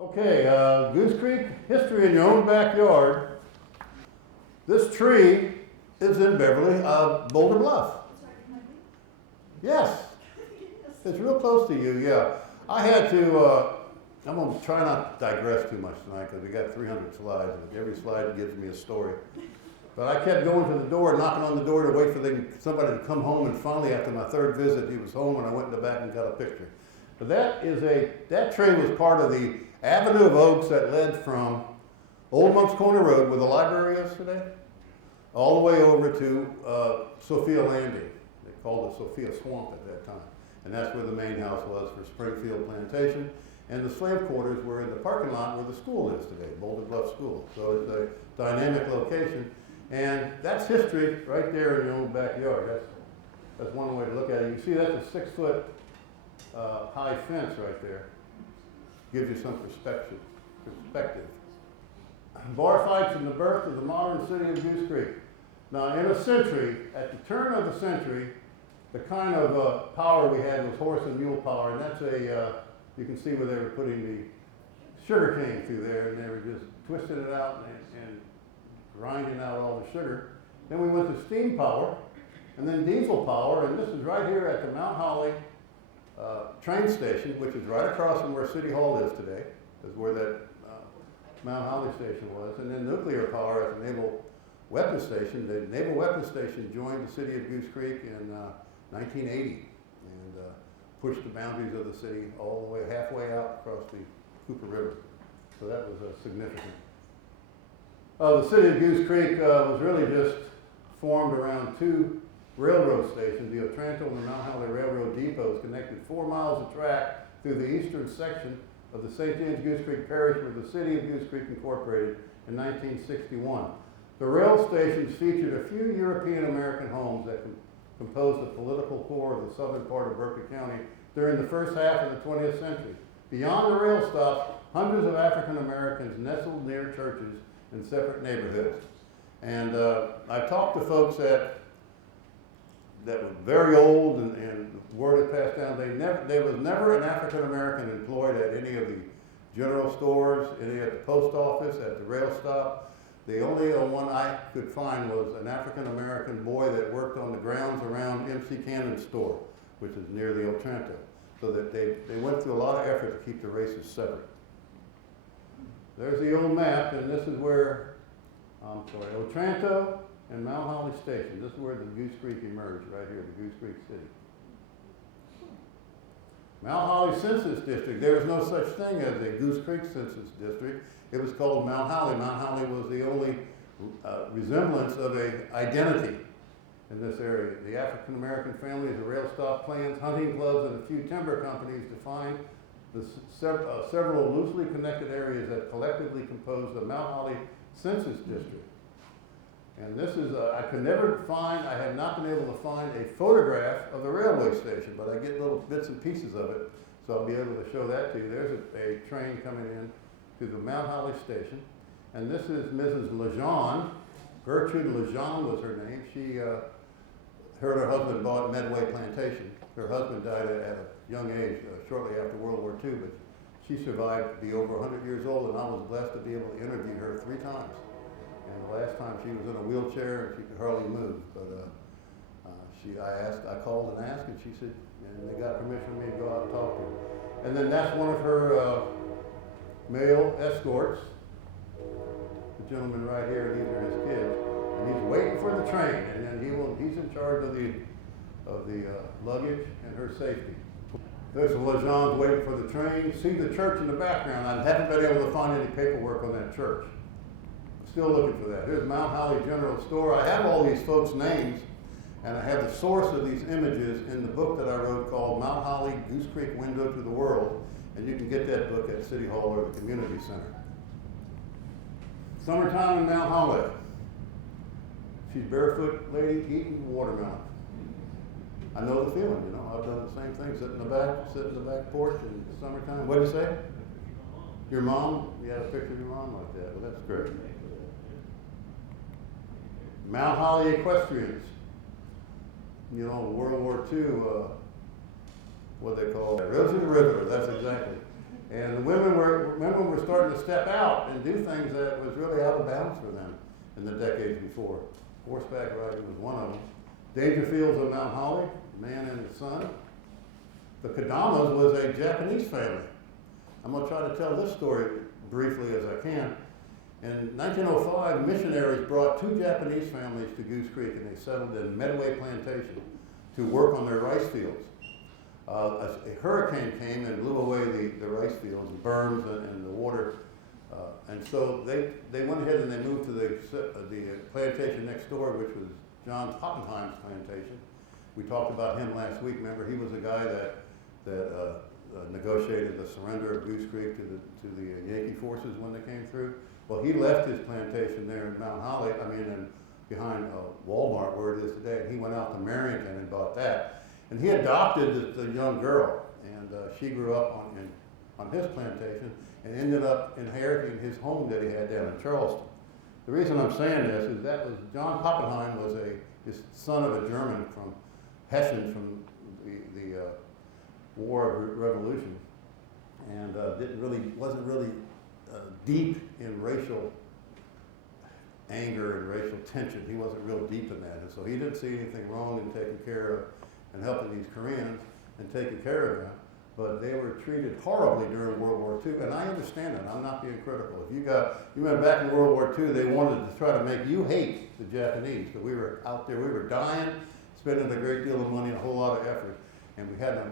Okay, Goose Creek history in your own backyard. This tree is in Beverly, Boulder Bluff. Yes, it's real close to you, yeah. I had to, I'm going to try not to digress too much tonight because we got 300 slides and every slide gives me a story. But I kept going to the door, knocking on the door to wait for somebody to come home, and finally after my third visit he was home and I went in the back and got a picture. But that tree was part of the avenue of oaks that led from Old Monk's Corner Road, where the library is today, all the way over to Sophia Landing. They called it Sophia Swamp at that time. And that's where the main house was for Springfield Plantation. And the slave quarters were in the parking lot where the school is today, Boulder Bluff School. So it's a dynamic location. And that's history right there in your own backyard. That's one way to look at it. You see that's a 6-foot high fence right there. Gives you some perspective. Bar fights in the birth of the modern city of Goose Creek. Now, in a century, at the turn of the century, the kind of power we had was horse and mule power, and that's you can see where they were putting the sugar cane through there, and they were just twisting it out and grinding out all the sugar. Then we went to steam power, and then diesel power, and this is right here at the Mount Holly train station, which is right across from where City Hall is today, is where that Mount Holly station was. And then nuclear power at the Naval Weapons Station. The Naval Weapons Station joined the city of Goose Creek in 1980 and pushed the boundaries of the city all the way halfway out across the Cooper River. So that was significant. The city of Goose Creek was really just formed around two railroad stations. The Otranto and the Mount Holly Railroad depots connected 4 miles of track through the eastern section of the St. James Goose Creek Parish where the city of Goose Creek incorporated in 1961. The rail stations featured a few European American homes that composed the political core of the southern part of Berkeley County during the first half of the 20th century. Beyond the rail stops, hundreds of African Americans nestled near churches in separate neighborhoods. And I've talked to folks that were very old and word had passed down. There was never an African American employed at any of the general stores, any at the post office, at the rail stop. The only one I could find was an African American boy that worked on the grounds around MC Cannon's store, which is near the Otranto. So that they went through a lot of effort to keep the races separate. There's the old map, and this is where, Otranto and Mount Holly Station. This is where the Goose Creek emerged, right here, the Goose Creek City. Mount Holly Census District. There was no such thing as a Goose Creek Census District. It was called Mount Holly. Mount Holly was the only resemblance of an identity in this area. The African American families, the rail stop plans, hunting clubs, and a few timber companies defined the several loosely connected areas that collectively compose the Mount Holly Census District. And this is, I have not been able to find a photograph of the railway station, but I get little bits and pieces of it, so I'll be able to show that to you. There's a train coming in to the Mount Holly station, and this is Mrs. Lejeune. Gertrude Lejeune was her name. Her and her husband bought Medway Plantation. Her husband died at a young age, shortly after World War II, but she survived to be over 100 years old, and I was blessed to be able to interview her 3 times. And the last time she was in a wheelchair and she could hardly move, but I called and asked, and she said, and they got permission for me to go out and talk to her. And then that's one of her male escorts, the gentleman right here, these are his kids, and he's waiting for the train, and then he's in charge of the luggage and her safety. There's the Legends waiting for the train. See the church in the background. I haven't been able to find any paperwork on that church. Still looking for that. Here's Mount Holly General Store. I have all these folks' names, and I have the source of these images in the book that I wrote called Mount Holly, Goose Creek Window to the World, and you can get that book at City Hall or the Community Center. Summertime in Mount Holly. She's barefoot lady eating watermelon. I know the feeling, you know. I've done the same thing, sit in the back porch in the summertime. What did you say? Your mom? You had a picture of your mom like that. Well, that's great. Mount Holly equestrians. You know, World War II, what they call it? Rosie the Riveter, that's exactly. And the women were to step out and do things that was really out of bounds for them in the decades before. Horseback riding was one of them. Dangerfields of Mount Holly, man and his son. The Kadamas was a Japanese family. I'm going to try to tell this story briefly as I can. In 1905, missionaries brought two Japanese families to Goose Creek, and they settled in Medway Plantation to work on their rice fields. A hurricane came and blew away the rice fields, the berms and the water. And so they went ahead and they moved to the plantation next door, which was John Poppenheim's plantation. We talked about him last week. Remember, he was a guy that negotiated the surrender of Goose Creek to the Yankee forces when they came through. Well, he left his plantation there in Mount Holly, behind Walmart where it is today, and he went out to Marionton and bought that. And he adopted the young girl, and she grew up on his plantation and ended up inheriting his home that he had down in Charleston. The reason I'm saying this is that was John Poppenheim was his son of a German from Hessen from the War of Revolution, and wasn't really deep in racial anger and racial tension. He wasn't real deep in that, and so he didn't see anything wrong in taking care of and helping these Koreans and taking care of them. But they were treated horribly during World War II, and I understand that. I'm not being critical. If you went back in World War II, they wanted to try to make you hate the Japanese. But we were out there, we were dying, spending a great deal of money and a whole lot of effort, and we had to,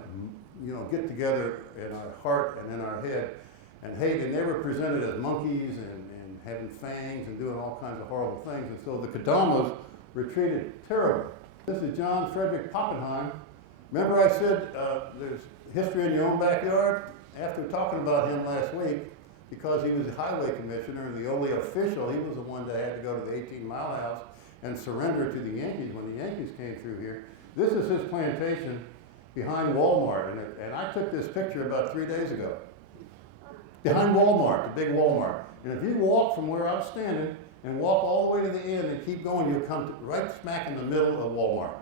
get together in our heart and in our head and hate. And they were presented as monkeys and having fangs and doing all kinds of horrible things. And so the Kadamas were treated terribly. This is John Frederick Poppenheim. Remember I said there's history in your own backyard? After talking about him last week, because he was the highway commissioner and the only official, he was the one that had to go to the 18-mile house and surrender to the Yankees when the Yankees came through here. This is his plantation behind Walmart, and I took this picture about 3 days ago. Behind Walmart, the big Walmart. And if you walk from where I'm standing and walk all the way to the end and keep going, you'll come right smack in the middle of Walmart.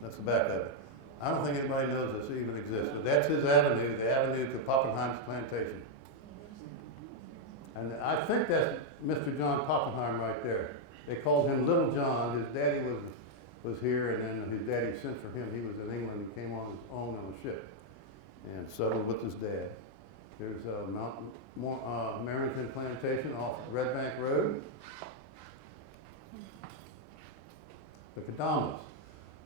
That's the back of it. I don't think anybody knows this even exists, but that's his avenue, the avenue to Poppenheim's plantation. And I think that's Mr. John Poppenheim right there. They called him Little John. His daddy was here, and then his daddy sent for him. He was in England and came on his own on a ship and settled with his dad. There's Marionton Plantation off Red Bank Road. The Kadamas.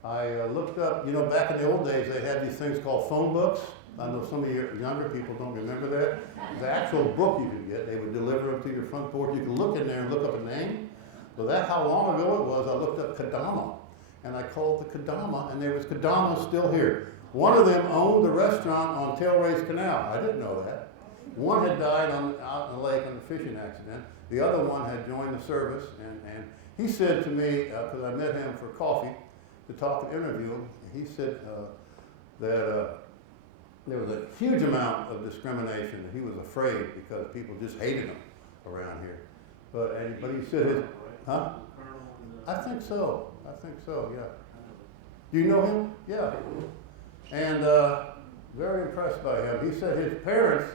I looked up, back in the old days, they had these things called phone books. I know some of your younger people don't remember that. The actual book you could get, they would deliver them to your front porch. You could look in there and look up a name. So that's how long ago it was. I looked up Kadama, and I called the Kadama, and there was Kadama still here. One of them owned the restaurant on Tailrace Canal. I didn't know that. One had died out in the lake on a fishing accident. The other one had joined the service, and he said to me, because I met him for coffee, to talk and interview him, he said that there was a huge amount of discrimination, and he was afraid because people just hated him around here. But he said huh? I think so, yeah. Do you know him? Yeah. And very impressed by him. He said his parents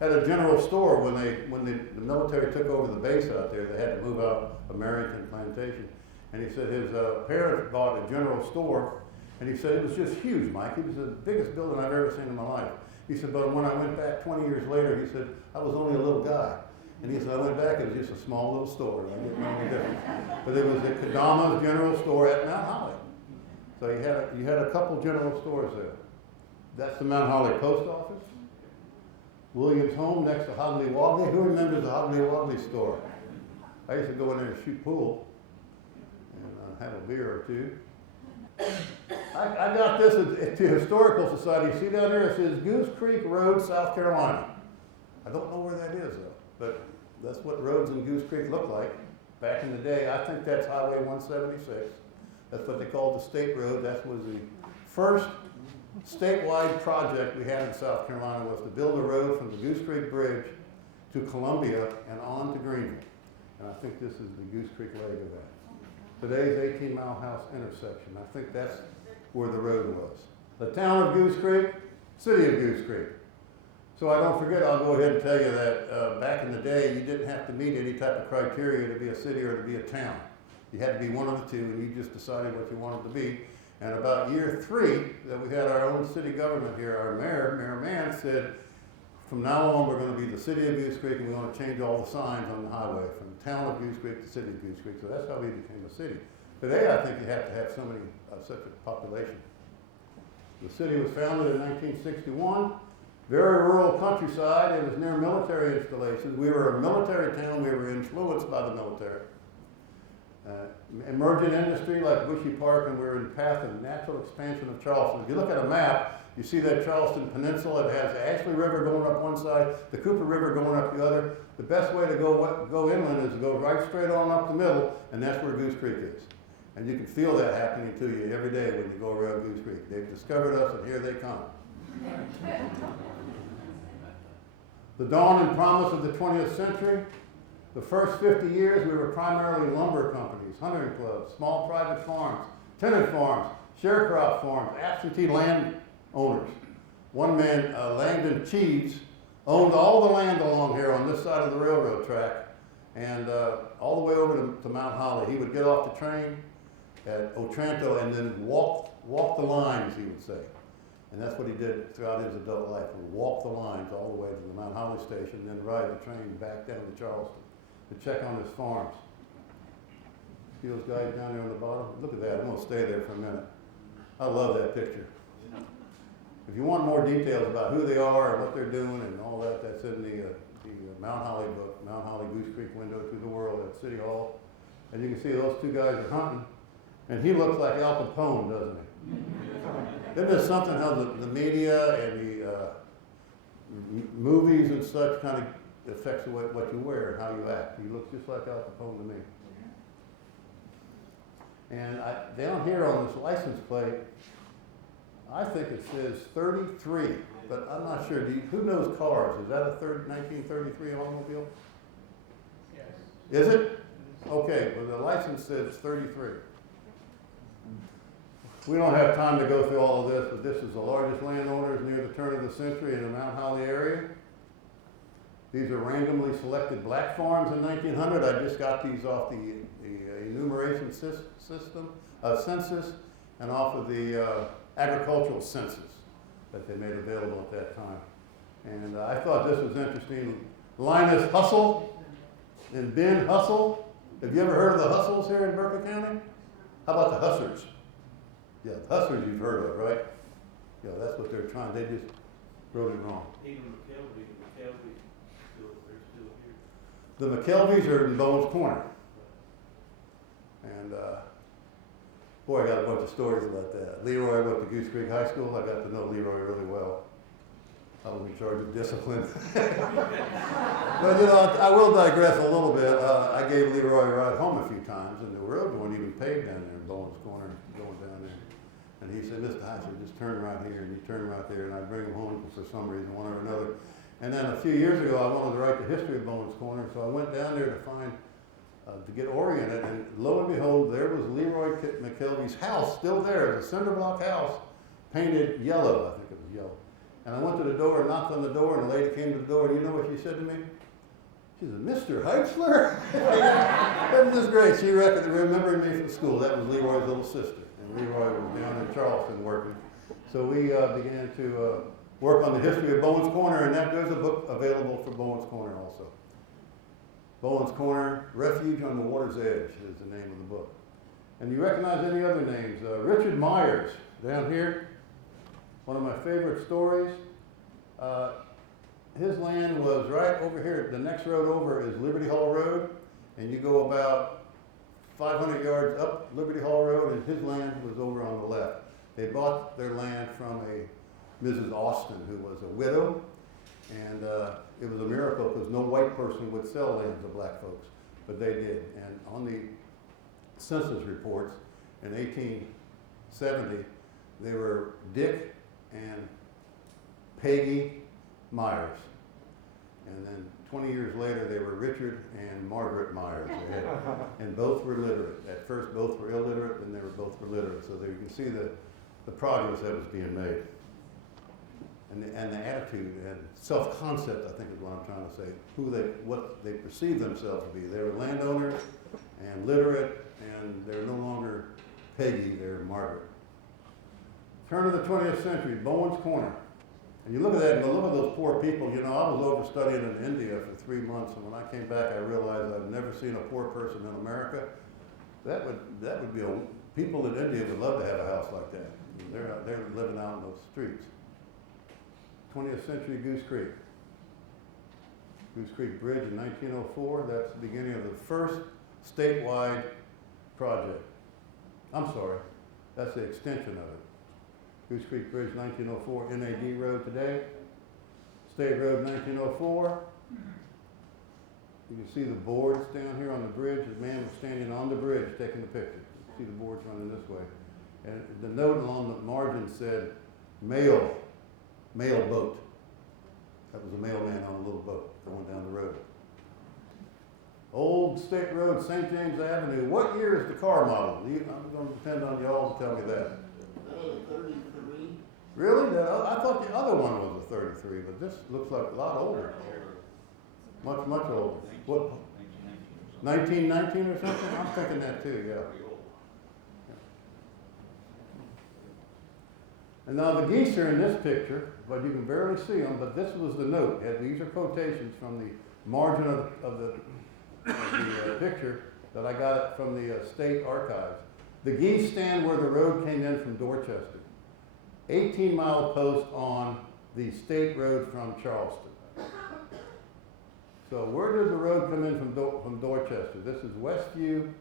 had a general store when the military took over the base out there. They had to move out of Marionton Plantation. And he said his parents bought a general store, and he said it was just huge, Mike. It was the biggest building I've ever seen in my life. He said, but when I went back 20 years later, he said, I was only a little guy. And he said, I went back, it was just a small little store. I didn't know any difference. But it was the Kadama's general store at Mount Holly. So you had a couple general stores there. That's the Mount Holly post office. Williams Home next to Hoggly Woggly. Who remembers the Hoggly Woggly store? I used to go in there and shoot pool and have a beer or two. I got this at the Historical Society. See down there, it says Goose Creek Road, South Carolina. I don't know where that is though, but that's what roads in Goose Creek look like. Back in the day, I think that's Highway 176. That's what they called the state road. That was the first statewide project we had in South Carolina, was to build a road from the Goose Creek Bridge to Columbia and on to Greenville. And I think this is the Goose Creek leg of that. Today's 18-mile house intersection. I think that's where the road was. The town of Goose Creek, city of Goose Creek. So I don't forget, I'll go ahead and tell you that back in the day, you didn't have to meet any type of criteria to be a city or to be a town. You had to be one of the two, and you just decided what you wanted to be. And about year 3 that we had our own city government here, our Mayor Mann, said, from now on, we're going to be the city of Goose Creek, and we're going to change all the signs on the highway from town of Goose Creek to city of Goose Creek. So that's how we became a city. Today, I think you have to have so many, such a population. The city was founded in 1961. Very rural countryside. It was near military installations. We were a military town. We were influenced by the military. Emerging industry like Bushy Park, and we're in the path of natural expansion of Charleston. If you look at a map, you see that Charleston Peninsula. It has the Ashley River going up one side, the Cooper River going up the other. The best way to go inland is to go right straight on up the middle, and that's where Goose Creek is. And you can feel that happening to you every day when you go around Goose Creek. They've discovered us, and here they come. The dawn and promise of the 20th century. The first 50 years, we were primarily lumber companies, hunting clubs, small private farms, tenant farms, sharecrop farms, absentee land owners. One man, Langdon Cheves, owned all the land along here on this side of the railroad track, and all the way over to Mount Holly. He would get off the train at Otranto and then walk the lines, he would say. And that's what he did throughout his adult life. He would walk the lines all the way to the Mount Holly station, and then ride the train back down to Charleston to check on his farms. See those guys down there on the bottom? Look at that. I'm going to stay there for a minute. I love that picture. If you want more details about who they are and what they're doing and all that, that's in the Mount Holly book, Mount Holly Goose Creek Window to the World at City Hall. And you can see those two guys are hunting. And he looks like Al Capone, doesn't he? Isn't it something how the media and the movies and such kind of affects what you wear and how you act? He looks just like Al Capone to me. And down here on this license plate, I think it says 33, but I'm not sure. Who knows cars? Is that a 1933 automobile? Yes. Is it? Okay, well the license says 33. We don't have time to go through all of this, but this is the largest landowners near the turn of the century in the Mount Holly area. These are randomly selected black farms in 1900. I just got these off the enumeration system, census, and off of the agricultural census that they made available at that time. And I thought this was interesting. Linus Hustle and Ben Hustle. Have you ever heard of the Hustles here in Berkeley County? How about the Hussers? Yeah, the Hussers you've heard of, right? Yeah, that's what they're trying. They just wrote it wrong. Even McKelvey, they're still here. The McKelveys are in Bowen's Corner. And boy, I got a bunch of stories about that. Leroy went to Goose Creek High School. I got to know Leroy really well. I was in charge of discipline. But you know, I will digress a little bit. I gave Leroy a ride home a few times, and the road wasn't even paved down there in Bowen's Corner, going down there. And he said, Mr. Hyser, just turn right here, and you turn right there, and I'd bring him home for some reason, one or another. And then a few years ago, I wanted to write the history of Bowen's Corner, so I went down there to find, to get oriented, and lo and behold, there was Leroy McKelvey's house still there. It was a cinder block house, painted yellow, I think it was yellow. And I went to the door and knocked on the door, and the lady came to the door, and you know what she said to me? She said, Mr. Heitzler? That was great. She remembered me from school. That was Leroy's little sister. And Leroy was down in Charleston working. So we began to work on the history of Bowen's Corner, and there's a book available for Bowen's Corner also. Bowen's Corner, Refuge on the Water's Edge is the name of the book. And you recognize any other names? Richard Myers, down here. One of my favorite stories. His land was right over here. The next road over is Liberty Hall Road, and you go about 500 yards up Liberty Hall Road, and his land was over on the left. They bought their land from a Mrs. Austin, who was a widow, and it was a miracle because no white person would sell land to black folks, but they did. And on the census reports in 1870, they were Dick and Peggy Myers. And then 20 years later, they were Richard and Margaret Myers. And both were literate. At first, both were illiterate, and they were both literate. So there you can see the progress that was being made. and the attitude and self-concept, I think is what I'm trying to say, what they perceive themselves to be. They were landowners and literate, and they're no longer Peggy, they're Margaret. Turn of the 20th century, Bowen's Corner. And you look at that, and you look at those poor people. You know, I was over studying in India for 3 months, and when I came back, I realized I've never seen a poor person in America. That would be people in India would love to have a house like that. They're living out in those streets. 20th century Goose Creek. Goose Creek Bridge in 1904. That's the beginning of the first statewide project. I'm sorry, that's the extension of it. Goose Creek Bridge, 1904, NAD Road today. State Road, 1904. You can see the boards down here on the bridge. The man was standing on the bridge taking the picture. You can see the boards running this way. And the note along the margin said, mail boat. That was a mailman on a little boat going down the road. Old State Road, St. James Avenue. What year is the car model? I'm going to depend on y'all to tell me that. 33. Really? I thought the other one was a 33, but this looks like a lot older. Much, much older. What? 1919 or something? I'm thinking that too, yeah. And now the geese are in this picture, but you can barely see them, but this was the note. These are quotations from the margin of the picture that I got from the state archives. The geese stand where the road came in from Dorchester. 18-mile post on the state road from Charleston. So where does the road come in from Dorchester? This is Westview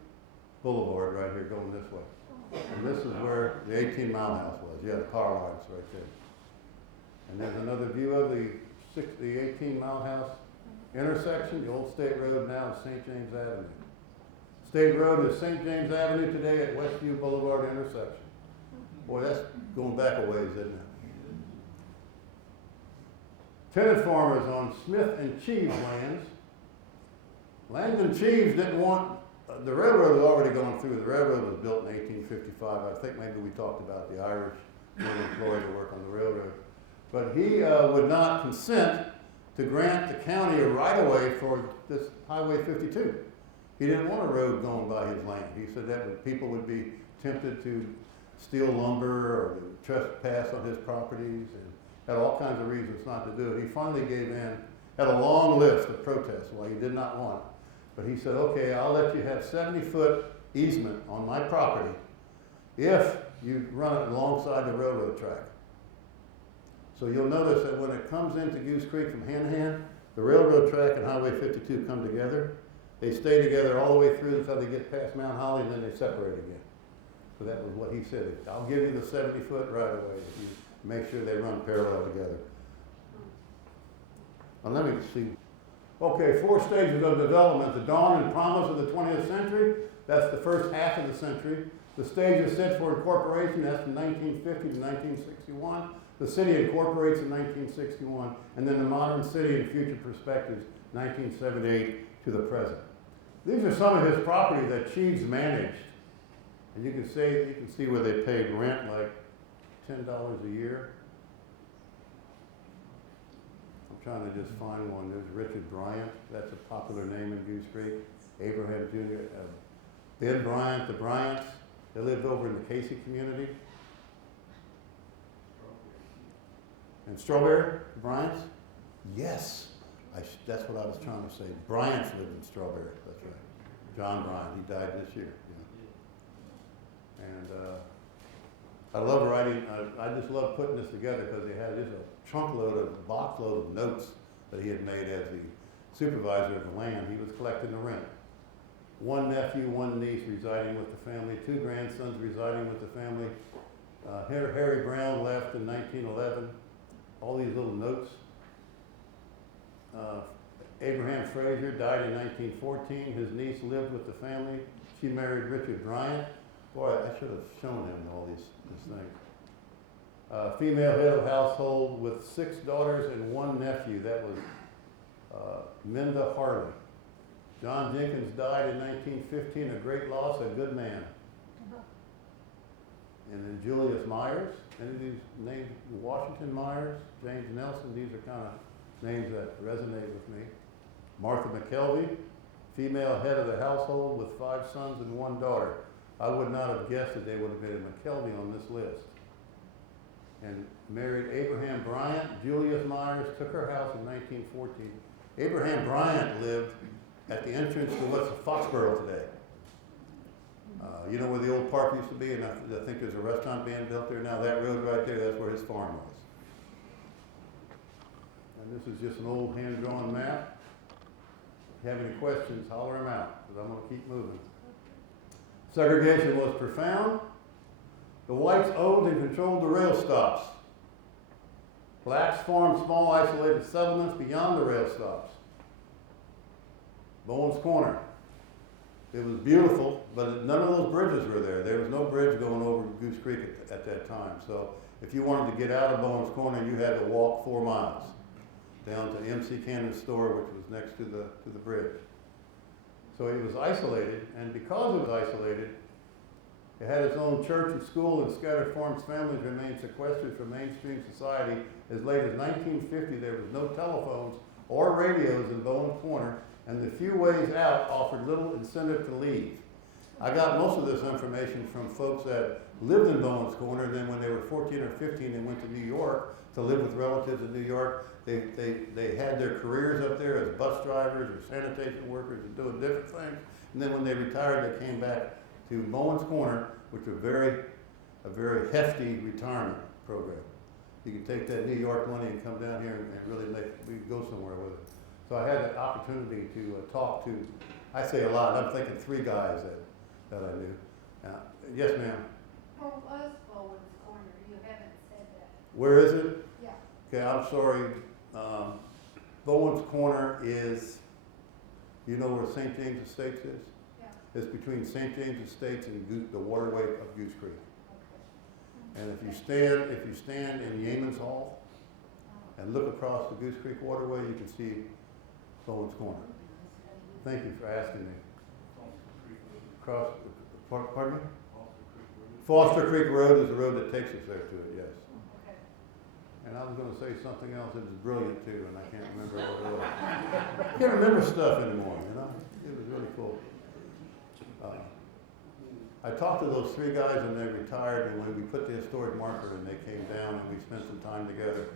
Boulevard right here going this way. And this is where the 18-mile house was. Yeah, the power lines right there. And there's another view of the 18-mile house intersection. The old state road now is St. James Avenue. State road is St. James Avenue today at Westview Boulevard intersection. Boy, that's going back a ways, isn't it? Tenant farmers on Smith and Cheeves lands. Langdon Cheeves didn't want, the railroad was already going through. The railroad was built in 1855. I think maybe we talked about the Irish being employed to work on the railroad. But he would not consent to grant the county a right-of-way for this Highway 52. He didn't want a road going by his land. He said that people would be tempted to steal lumber or trespass on his properties, and had all kinds of reasons not to do it. He finally gave in, had a long list of protests why he did not want it. But he said, okay, I'll let you have 70-foot easement on my property if you run it alongside the railroad track. So you'll notice that when it comes into Goose Creek from hand to hand, the railroad track and Highway 52 come together. They stay together all the way through until they get past Mount Holly, and then they separate again. So that was what he said. I'll give you the 70-foot right of way if you make sure they run parallel together. Now let me see. Okay, 4 stages of development. The dawn and promise of the 20th century. That's the first half of the century. The stage is set for incorporation. That's from 1950 to 1961. The city incorporates in 1961. And then the modern city and future perspectives, 1978 to the present. These are some of his property that Cheeves managed. And you can see where they paid rent like $10 a year. I'm trying to just find one. There's Richard Bryant. That's a popular name in Goose Creek. Abraham Jr. Ben Bryant, the Bryants. They lived over in the Casey community. And Strawberry, the Bryants? Yes. That's what I was trying to say. Bryants lived in Strawberry. That's right. John Bryant. He died this year. And I love writing, I just love putting this together because he had just a box load of notes that he had made as the supervisor of the land. He was collecting the rent. 1 nephew, 1 niece residing with the family, 2 grandsons residing with the family. Harry Brown left in 1911. All these little notes. Abraham Frazier died in 1914. His niece lived with the family. She married Richard Bryant. Boy, I should have shown him all these things. Female head of household with 6 daughters and 1 nephew. That was Minda Harley. John Jenkins died in 1915, a great loss, a good man. And then Julius Myers, any of these names, Washington Myers, James Nelson, these are kind of names that resonate with me. Martha McKelvey, female head of the household with 5 sons and 1 daughter. I would not have guessed that they would have been a McKelvey on this list. And married Abraham Bryant. Julius Myers took her house in 1914. Abraham Bryant lived at the entrance to what's Foxborough today. You know where the old park used to be, and I think there's a restaurant being built there now. That road right there, that's where his farm was. And this is just an old hand-drawn map. If you have any questions, holler them out, because I'm going to keep moving. Segregation was profound. The whites owned and controlled the rail stops. Blacks formed small isolated settlements beyond the rail stops. Bowen's Corner. It was beautiful, but none of those bridges were there. There was no bridge going over Goose Creek at that time. So if you wanted to get out of Bowen's Corner, you had to walk 4 miles down to MC Cannon's store, which was next to the bridge. So it was isolated, and because it was isolated, it had its own church and school, and scattered farms families remained sequestered from mainstream society. As late as 1950, there was no telephones or radios in Bowen's Corner, and the few ways out offered little incentive to leave. I got most of this information from folks that lived in Bowen's Corner, and then when they were 14 or 15, they went to New York to live with relatives in New York. They had their careers up there as bus drivers or sanitation workers and doing different things. And then when they retired, they came back to Bowen's Corner, which was a very hefty retirement program. You could take that New York money and come down here and really we could go somewhere with it. So I had the opportunity to talk to, I say a lot, I'm thinking 3 guys that I knew. Yes, ma'am. Where was Bowen's Corner? You haven't said that. Where is it? Yeah. Okay, I'm sorry. Bowen's Corner is, you know where St. James Estates is? Yeah. It's between St. James Estates and the waterway of Goose Creek. Okay. And if you stand in Yeaman's Hall and look across the Goose Creek waterway, you can see Bowen's Corner. Thank you for asking me. Pardon me? Foster Creek Road is the road that takes us there to it, yes. Okay. And I was going to say something else that was brilliant too, and I can't remember what it was. I can't remember stuff anymore, you know? It was really cool. I talked to those 3 guys and they retired, and when we put the historic marker in, they came down and we spent some time together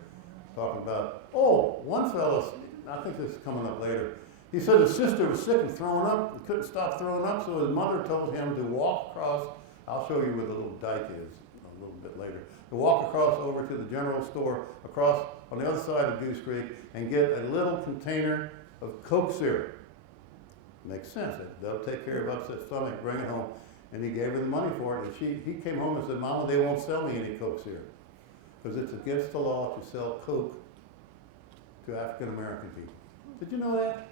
talking about, one fellow, I think this is coming up later, he said his sister was sick and throwing up and couldn't stop throwing up, so his mother told him to walk across, I'll show you where the little dike is a little bit later, to walk across over to the general store across on the other side of Goose Creek and get a little container of Coke syrup. Makes sense. They'll take care of upset stomach, bring it home. And he gave her the money for it, and he came home and said, Mama, they won't sell me any Coke syrup because it's against the law to sell Coke to African American people. Did you know that?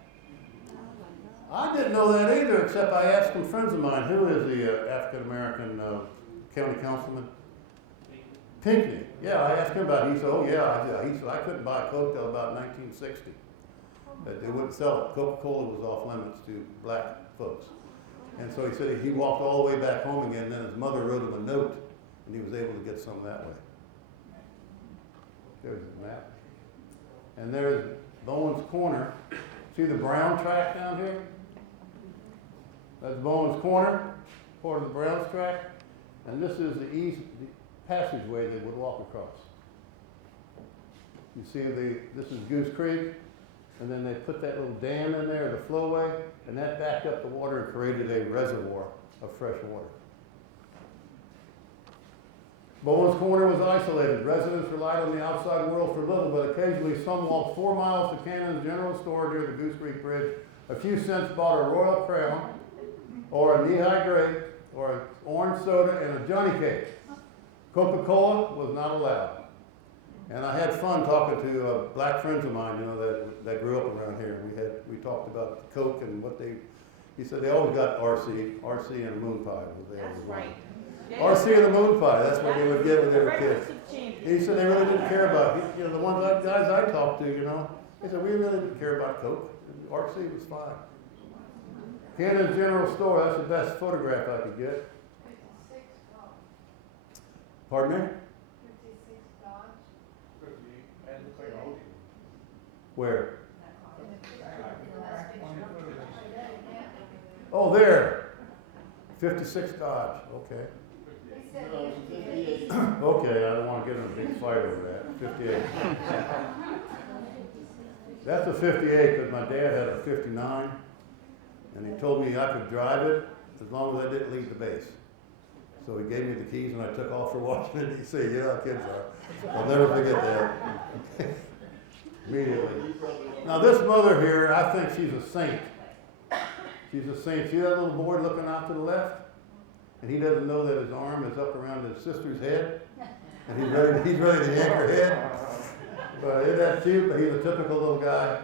I didn't know that either, except I asked some friends of mine, who is the African American county councilman? Pinckney. Yeah, I asked him about it. He said, oh yeah. He said, I couldn't buy Coke till about 1960. They wouldn't sell it. Coca-Cola was off limits to black folks. And so he said he walked all the way back home again, and then his mother wrote him a note, and he was able to get some that way. There's the map. And there's Bowen's Corner. See the brown track down here? That's Bowen's Corner, part of the Browns track. And this is the passageway they would walk across. You see this is Goose Creek, and then they put that little dam in there, the flowway, and that backed up the water and created a reservoir of fresh water. Bowen's Corner was isolated. Residents relied on the outside world for little, but occasionally some walked 4 miles to Cannon's General Store near the Goose Creek Bridge. A few cents bought a Royal Crown, or a knee-high grape, or an orange soda, and a Johnny cake. Coca-Cola was not allowed. And I had fun talking to black friends of mine, you know, that grew up around here. We talked about Coke and what he said they always got RC and a moon pie. Was they always right. RC and a moon pie, that's what they would get when they were kids. He said they really didn't care about it. You know, the guys I talked to, you know, they said we really didn't care about Coke. RC was fine. Cannon's General Store, that's the best photograph I could get. Pardon me? 56 Dodge. Where? In the picture, the last picture. Oh, there. 56 Dodge, okay. He said 58. Okay, I don't want to get in a big fight over that. 58. That's a 58 because my dad had a 59, and he told me I could drive it as long as I didn't leave the base. So he gave me the keys and I took off for Washington D.C. You know how kids are. I'll never forget that. Immediately. Now this mother here, I think she's a saint. She's a saint. See that little boy looking out to the left? And he doesn't know that his arm is up around his sister's head. And he's ready to yank her head. But isn't that cute? But he's a typical little guy.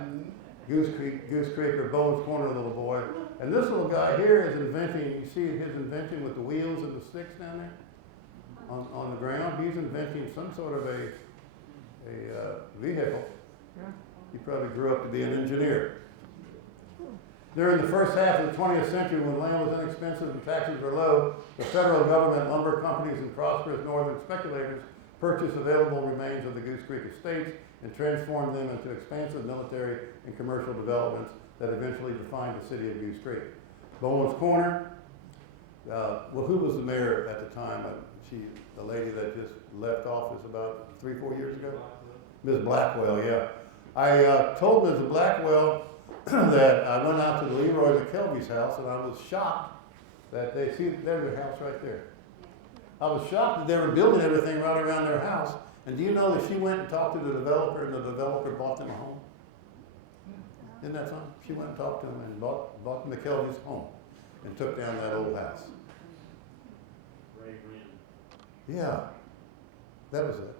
Goose Creek or Bones Corner little boy. And this little guy here is inventing, you see his invention with the wheels and the sticks down there on the ground. He's inventing some sort of a vehicle. He probably grew up to be an engineer. During the first half of the 20th century, when land was inexpensive and taxes were low, the federal government, lumber companies, and prosperous northern speculators purchased available remains of the Goose Creek estates and transformed them into expansive military and commercial developments that eventually defined the city of Goose Creek. Bowen's Corner, well, who was the mayor at the time? The lady that just left office about 3-4 years ago? Ms. Blackwell, yeah. I told Ms. Blackwell that I went out to the Leroy McKelvey's house and I was shocked that there's their house right there. I was shocked that they were building everything right around their house. And do you know that she went and talked to the developer and the developer bought them a home? Isn't that something? She went and talked to them and bought the McKelvey's home and took down that old house. Yeah, that was it.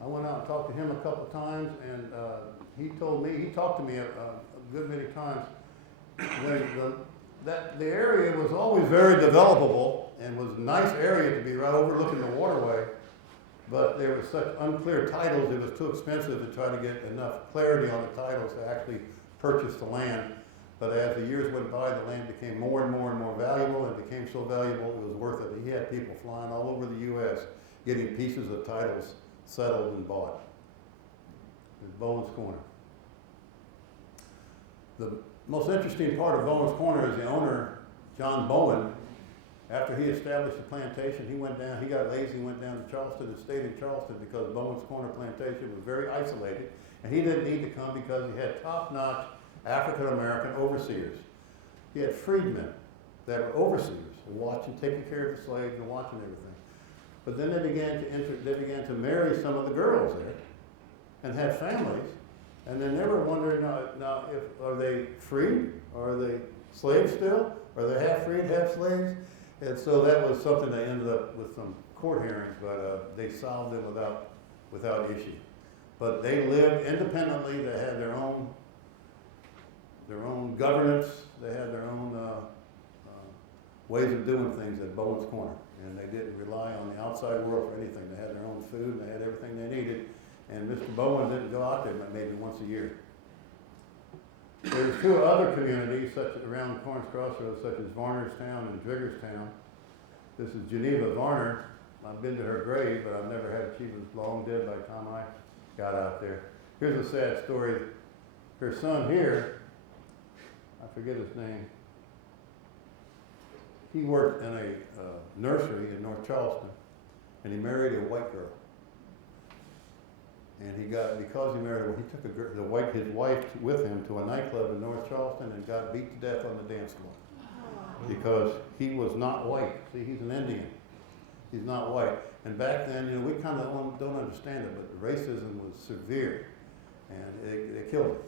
I went out and talked to him a couple of times, and he talked to me a good many times. The area was always very developable and was a nice area to be right overlooking the waterway, but there were such unclear titles, it was too expensive to try to get enough clarity on the titles to actually purchase the land. But as the years went by, the land became more and more and more valuable, and it became so valuable it was worth it. He had people flying all over the U.S. getting pieces of titles settled and bought. It's Bowen's Corner. The most interesting part of Bowen's Corner is the owner, John Bowen. After he established the plantation, he got lazy, went down to Charleston and stayed in Charleston because Bowen's Corner plantation was very isolated, and he didn't need to come because he had top-notch African-American overseers. He had freedmen that were overseers, taking care of the slaves and watching everything. But then they began to marry some of the girls there and have families, and then they were wondering now if are they freed, or are they slaves still, are they half freed, half slaves? And so that was something that ended up with some court hearings, but they solved it without issue. But they lived independently. They had their own governance. They had their own ways of doing things at Bowen's Corner. And they didn't rely on the outside world for anything. They had their own food, and they had everything they needed. And Mr. Bowen didn't go out there but maybe once a year. There's 2 other communities around the Corns Crossroads, such as Varnerstown and Driggerstown. This is Geneva Varner. I've been to her grave, but I've never had, she was long dead by the time I got out there. Here's a sad story. Her son here, I forget his name, he worked in a nursery in North Charleston, and he married a white girl. And because he married her, he took his wife with him to a nightclub in North Charleston and got beat to death on the dance floor. Because he was not white. See, he's an Indian. He's not white. And back then, we kind of don't understand it, but the racism was severe, and they killed him.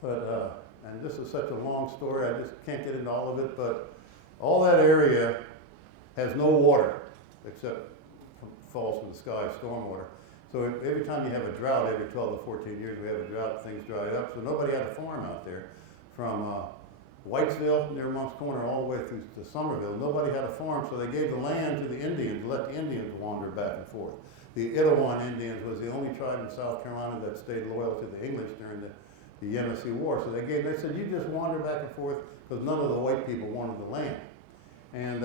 But, and this is such a long story, I just can't get into all of it, but all that area has no water except falls from the sky, stormwater. So every time you have a drought, every 12 to 14 years we have a drought, things dry up. So nobody had a farm out there. From Whitesville near Monk's Corner all the way through to Somerville, nobody had a farm, so they gave the land to the Indians, let the Indians wander back and forth. The Itawam Indians was the only tribe in South Carolina that stayed loyal to the English during the Yamasee War. So they said, you just wander back and forth, because none of the white people wanted the land. And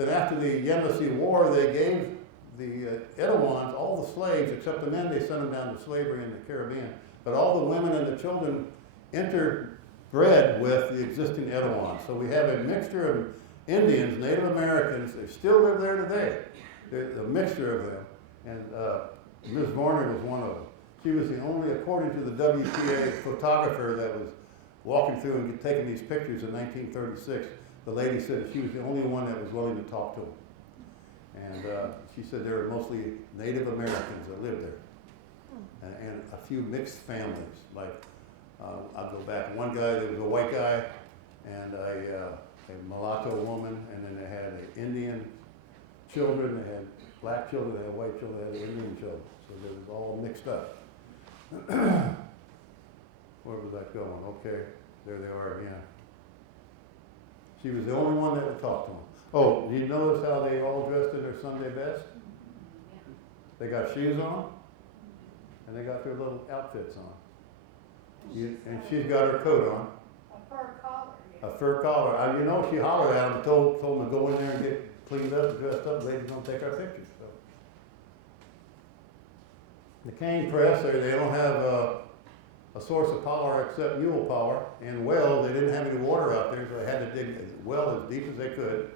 Then after the Yemenite War, they gave the Edouans, all the slaves, except the men, they sent them down to slavery in the Caribbean. But all the women and the children interbred with the existing Edouans. So we have a mixture of Indians, Native Americans, they still live there today. There's a mixture of them. And Ms. Varner was one of them. She was the only, according to the WTA photographer that was walking through and taking these pictures in 1936, the lady said that she was the only one that was willing to talk to them. And she said there were mostly Native Americans that lived there. And a few mixed families. Like, I'll go back. One guy, there was a white guy and a mulatto woman, and then they had Indian children, they had black children, they had white children, they had Indian children. So it was all mixed up. Where was that going? Okay, there they are again. She was the only one that would talk to them. Oh, do you notice how they all dressed in their Sunday best? They got shoes on, and they got their little outfits on. And she's got her coat on. A fur collar. A fur collar. You know, she hollered at them and told them to go in there and get cleaned up and dressed up. Ladies don't take our pictures. So. The cane press, they don't have a source of power except mule power. And wells, they didn't have any water out there, so they had to dig a well as deep as they could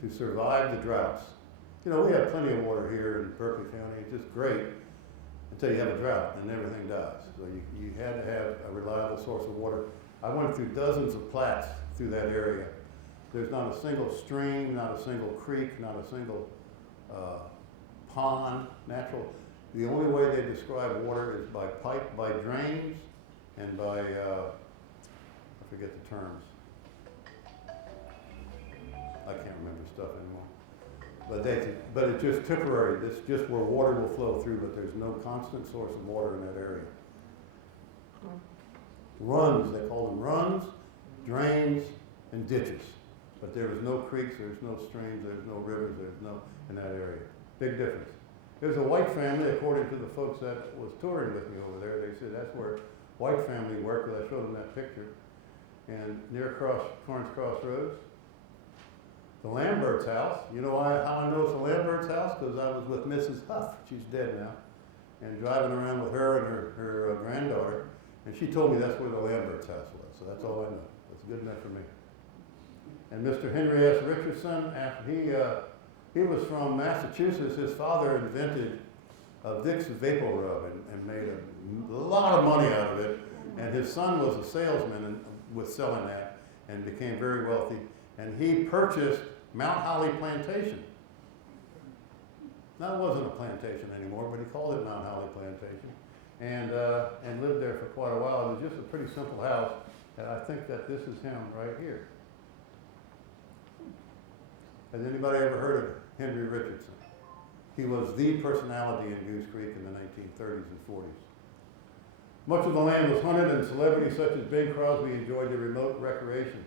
to survive the droughts. You know, we have plenty of water here in Berkeley County. It's just great until you have a drought and everything dies. So you had to have a reliable source of water. I went through dozens of plats through that area. There's not a single stream, not a single creek, not a single pond, natural. The only way they describe water is by pipe, by drains, and by, I forget the terms. I can't remember stuff anymore. But it's just temporary. It's just where water will flow through, but there's no constant source of water in that area. Runs, they call them runs, drains, and ditches. But there is no creeks, there's no streams, there's no rivers, there's no, in that area. Big difference. There's a white family, according to the folks that was touring with me over there, they said that's where white family worked, because I showed them that picture. And near Torrance Crossroads, the Lambert's house. You know how I know it's the Lambert's house? Because I was with Mrs. Huff, she's dead now, and driving around with her and her granddaughter, and she told me that's where the Lambert's house was, so that's all I know. That's good enough for me. And Mr. Henry S. Richardson, after he was from Massachusetts. His father invented Vicks Vapor Rub and made a lot of money out of it. And his son was a salesman and was selling that and became very wealthy. And he purchased Mount Holly Plantation. Now it wasn't a plantation anymore, but he called it Mount Holly Plantation, and lived there for quite a while. It was just a pretty simple house, and I think that this is him right here. Has anybody ever heard of Henry Richardson? He was the personality in Goose Creek in the 1930s and 40s. Much of the land was hunted, and celebrities such as Bing Crosby enjoyed the remote recreation.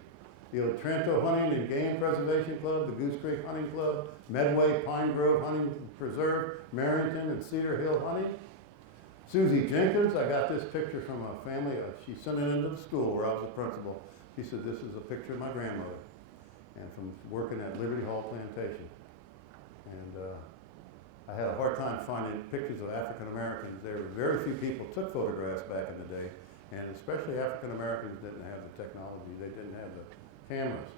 The Otranto Hunting and Game Preservation Club, the Goose Creek Hunting Club, Medway, Pine Grove Hunting Preserve, Marrington, and Cedar Hill Hunting. Susie Jenkins, I got this picture from a family. She sent it into the school where I was a principal. She said, this is a picture of my grandmother, and from working at Liberty Hall Plantation. And I had a hard time finding pictures of African Americans. There were very few people took photographs back in the day, and especially African Americans didn't have the technology. They didn't have the cameras.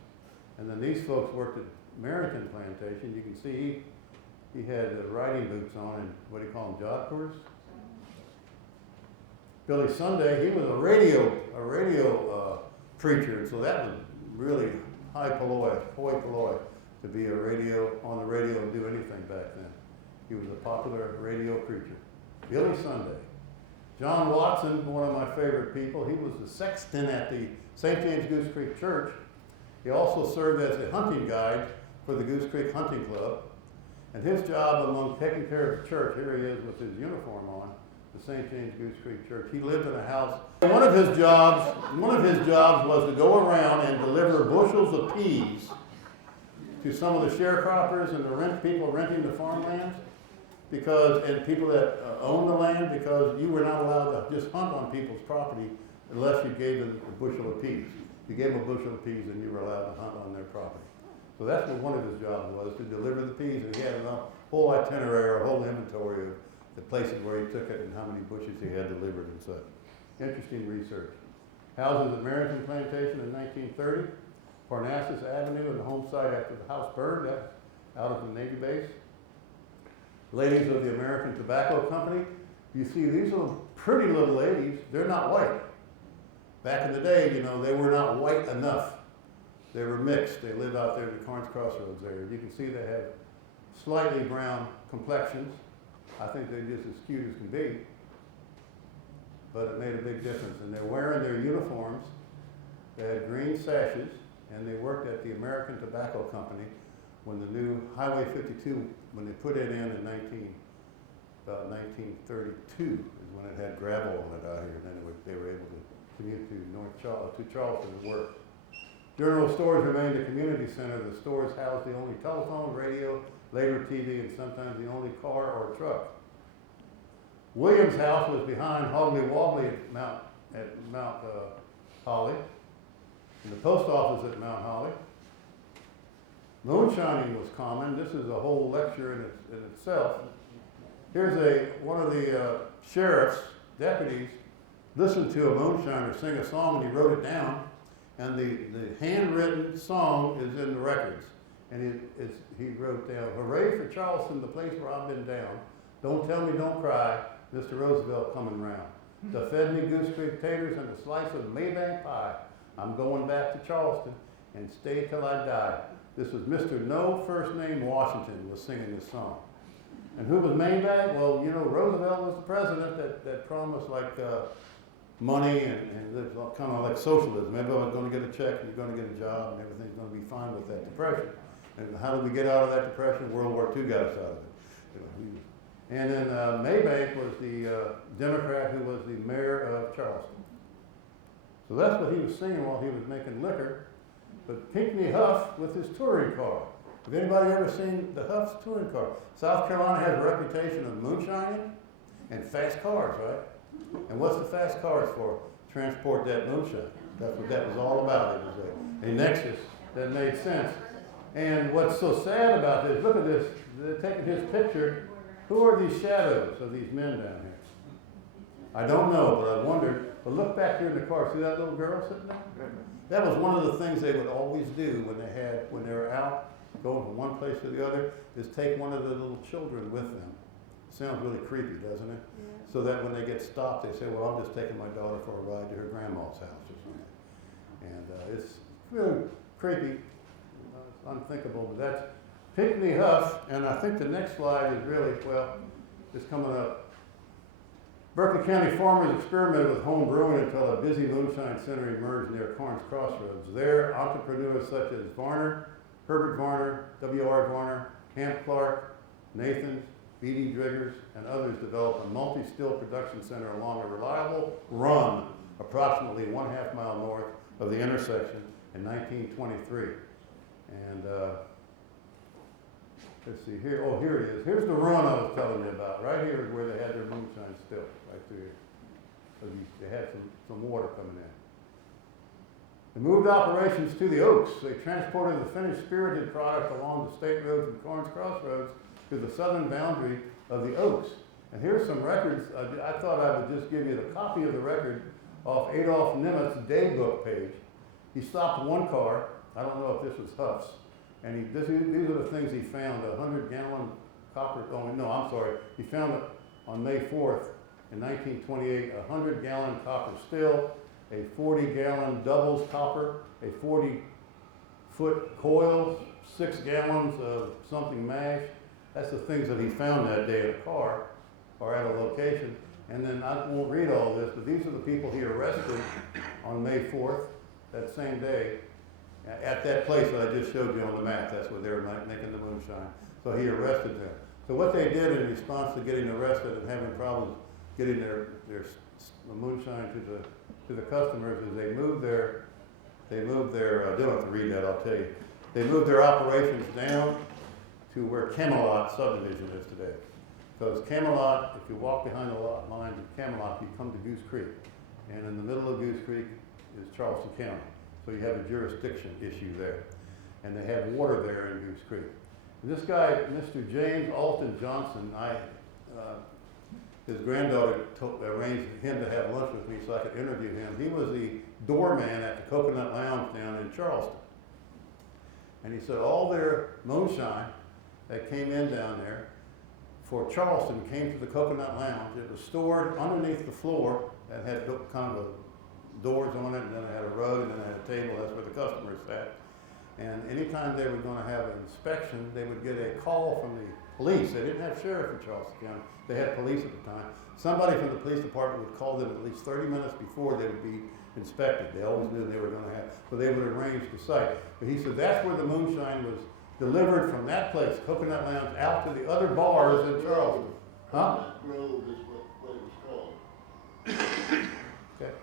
And then these folks worked at Marrington Plantation. You can see he had riding boots on and what do you call them, jodhpurs? Billy Sunday, he was a radio preacher, and so that was really hoi polloi to be on the radio and do anything back then. He was a popular radio preacher. Billy Sunday. John Watson, one of my favorite people, he was the sexton at the St. James Goose Creek Church. He also served as a hunting guide for the Goose Creek Hunting Club. And his job among taking care of the church, here he is with his uniform on, the St. James Goose Creek Church. He lived in a house. One of his jobs was to go around and deliver bushels of peas to some of the sharecroppers and the people renting the farmlands, and people that own the land, because you were not allowed to just hunt on people's property unless you gave them a bushel of peas. If you gave them a bushel of peas, then you were allowed to hunt on their property. So that's what one of his jobs was, to deliver the peas, and he had a whole itinerary, a whole inventory of the places where he took it and how many bushels he had delivered and such. Interesting research. Houses at Merrington Plantation in 1930, Parnassus Avenue and the home site after the house burned, that's out of the Navy base. Ladies of the American Tobacco Company. You see these little pretty little ladies, they're not white. Back in the day, you know, they were not white enough. They were mixed. They live out there in the Carnes Crossroads area. You can see they have slightly brown complexions. I think they're just as cute as can be. But it made a big difference. And they're wearing their uniforms. They had green sashes, and they worked at the American Tobacco Company when the new Highway 52, when they put it in about 1932, is when it had gravel on it out here, and then they were able to commute to Charleston to work. General stores remained a community center. The stores housed the only telephone, radio, later TV, and sometimes the only car or truck. Williams' house was behind Hoggly Woggly at Mount Holly, and the post office at Mount Holly. Moonshining was common. This is a whole lecture in itself. Here's one of the sheriff's deputies listened to a moonshiner sing a song, and he wrote it down. And the handwritten song is in the records. And he wrote down, "Hooray for Charleston, the place where I've been down. Don't tell me don't cry, Mr. Roosevelt coming round. To fed me Goose Creek taters and a slice of Maybank pie. I'm going back to Charleston and stay till I die." This was Mr. No First Name Washington was singing this song. And who was Maybank? Well, you know, Roosevelt was the president that promised like money and kind of like socialism. Everyone's going to get a check, and you're going to get a job, and everything's going to be fine with that depression. And how did we get out of that depression? World War II got us out of it. And then Maybank was the Democrat who was the mayor of Charleston. So that's what he was singing while he was making liquor. But Pinckney Huff with his touring car. Have anybody ever seen the Huff's touring car? South Carolina has a reputation of moonshining and fast cars, right? And what's the fast cars for? Transport that moonshine. That's what that was all about. It was a nexus that made sense. And what's so sad about this, look at this, they're taking his picture. Who are these shadows of these men down here? I don't know, but I wondered. But look back here in the car. See that little girl sitting there? That was one of the things they would always do when they were out going from one place to the other, is take one of the little children with them. Sounds really creepy, doesn't it? Yeah. So that when they get stopped, they say, "Well, I'm just taking my daughter for a ride to her grandma's house," or something. And it's really creepy. It's unthinkable, but that's Pinckney Huff. And I think the next slide is really, it's coming up. Berkeley County farmers experimented with home brewing until a busy moonshine center emerged near Carnes Crossroads. There, entrepreneurs such as Varner, Herbert Varner, W.R. Varner, Hamp Clark, Nathan, B.D. Driggers, and others developed a multi-still production center along a reliable run approximately 1/2 mile north of the intersection in 1923. And let's see here. Oh, here it is. Here's the run I was telling you about. Right here is where they had their moonshine still, right through here. So they had some water coming in. They moved operations to the Oaks. They transported the finished spirited product along the state roads and Carnes Crossroads to the southern boundary of the Oaks. And here's some records. I thought I would just give you the copy of the record off Adolph Nimitz' daybook page. He stopped one car. I don't know if this was Huff's. And these are the things he found: 100-gallon copper. Oh no, I'm sorry. He found it on May 4th in 1928. 100-gallon copper still, a 40-gallon doubles copper, a 40-foot coil, 6 gallons of something mashed. That's the things that he found that day in a car or at a location. And then I won't read all this, but these are the people he arrested on May 4th, that same day, at that place that I just showed you on the map. That's where they were making the moonshine. So he arrested them. So what they did in response to getting arrested and having problems getting their moonshine to the customers is they moved their I don't have to read that, I'll tell you. They moved their operations down to where Camelot subdivision is today. Because Camelot, if you walk behind the lot lines of Camelot, you come to Goose Creek. And in the middle of Goose Creek is Charleston County. So you have a jurisdiction issue there. and they had water there in Goose Creek. And this guy, Mr. James Alton Johnson, his granddaughter arranged him to have lunch with me so I could interview him. He was the doorman at the Coconut Lounge down in Charleston. And he said all their moonshine that came in down there for Charleston came to the Coconut Lounge. It was stored underneath the floor that had kind of doors on it, and then it had a rug, and then it had a table. That's where the customers sat. And anytime they were going to have an inspection, they would get a call from the police. They didn't have sheriff in Charleston County. They had police at the time. Somebody from the police department would call them at least 30 minutes before they would be inspected. They always knew they were going to have, so they would arrange the site. But he said that's where the moonshine was delivered from that place, Coconut Lounge, out to the other bars in Charleston. Huh? Grove is what it was called. Okay.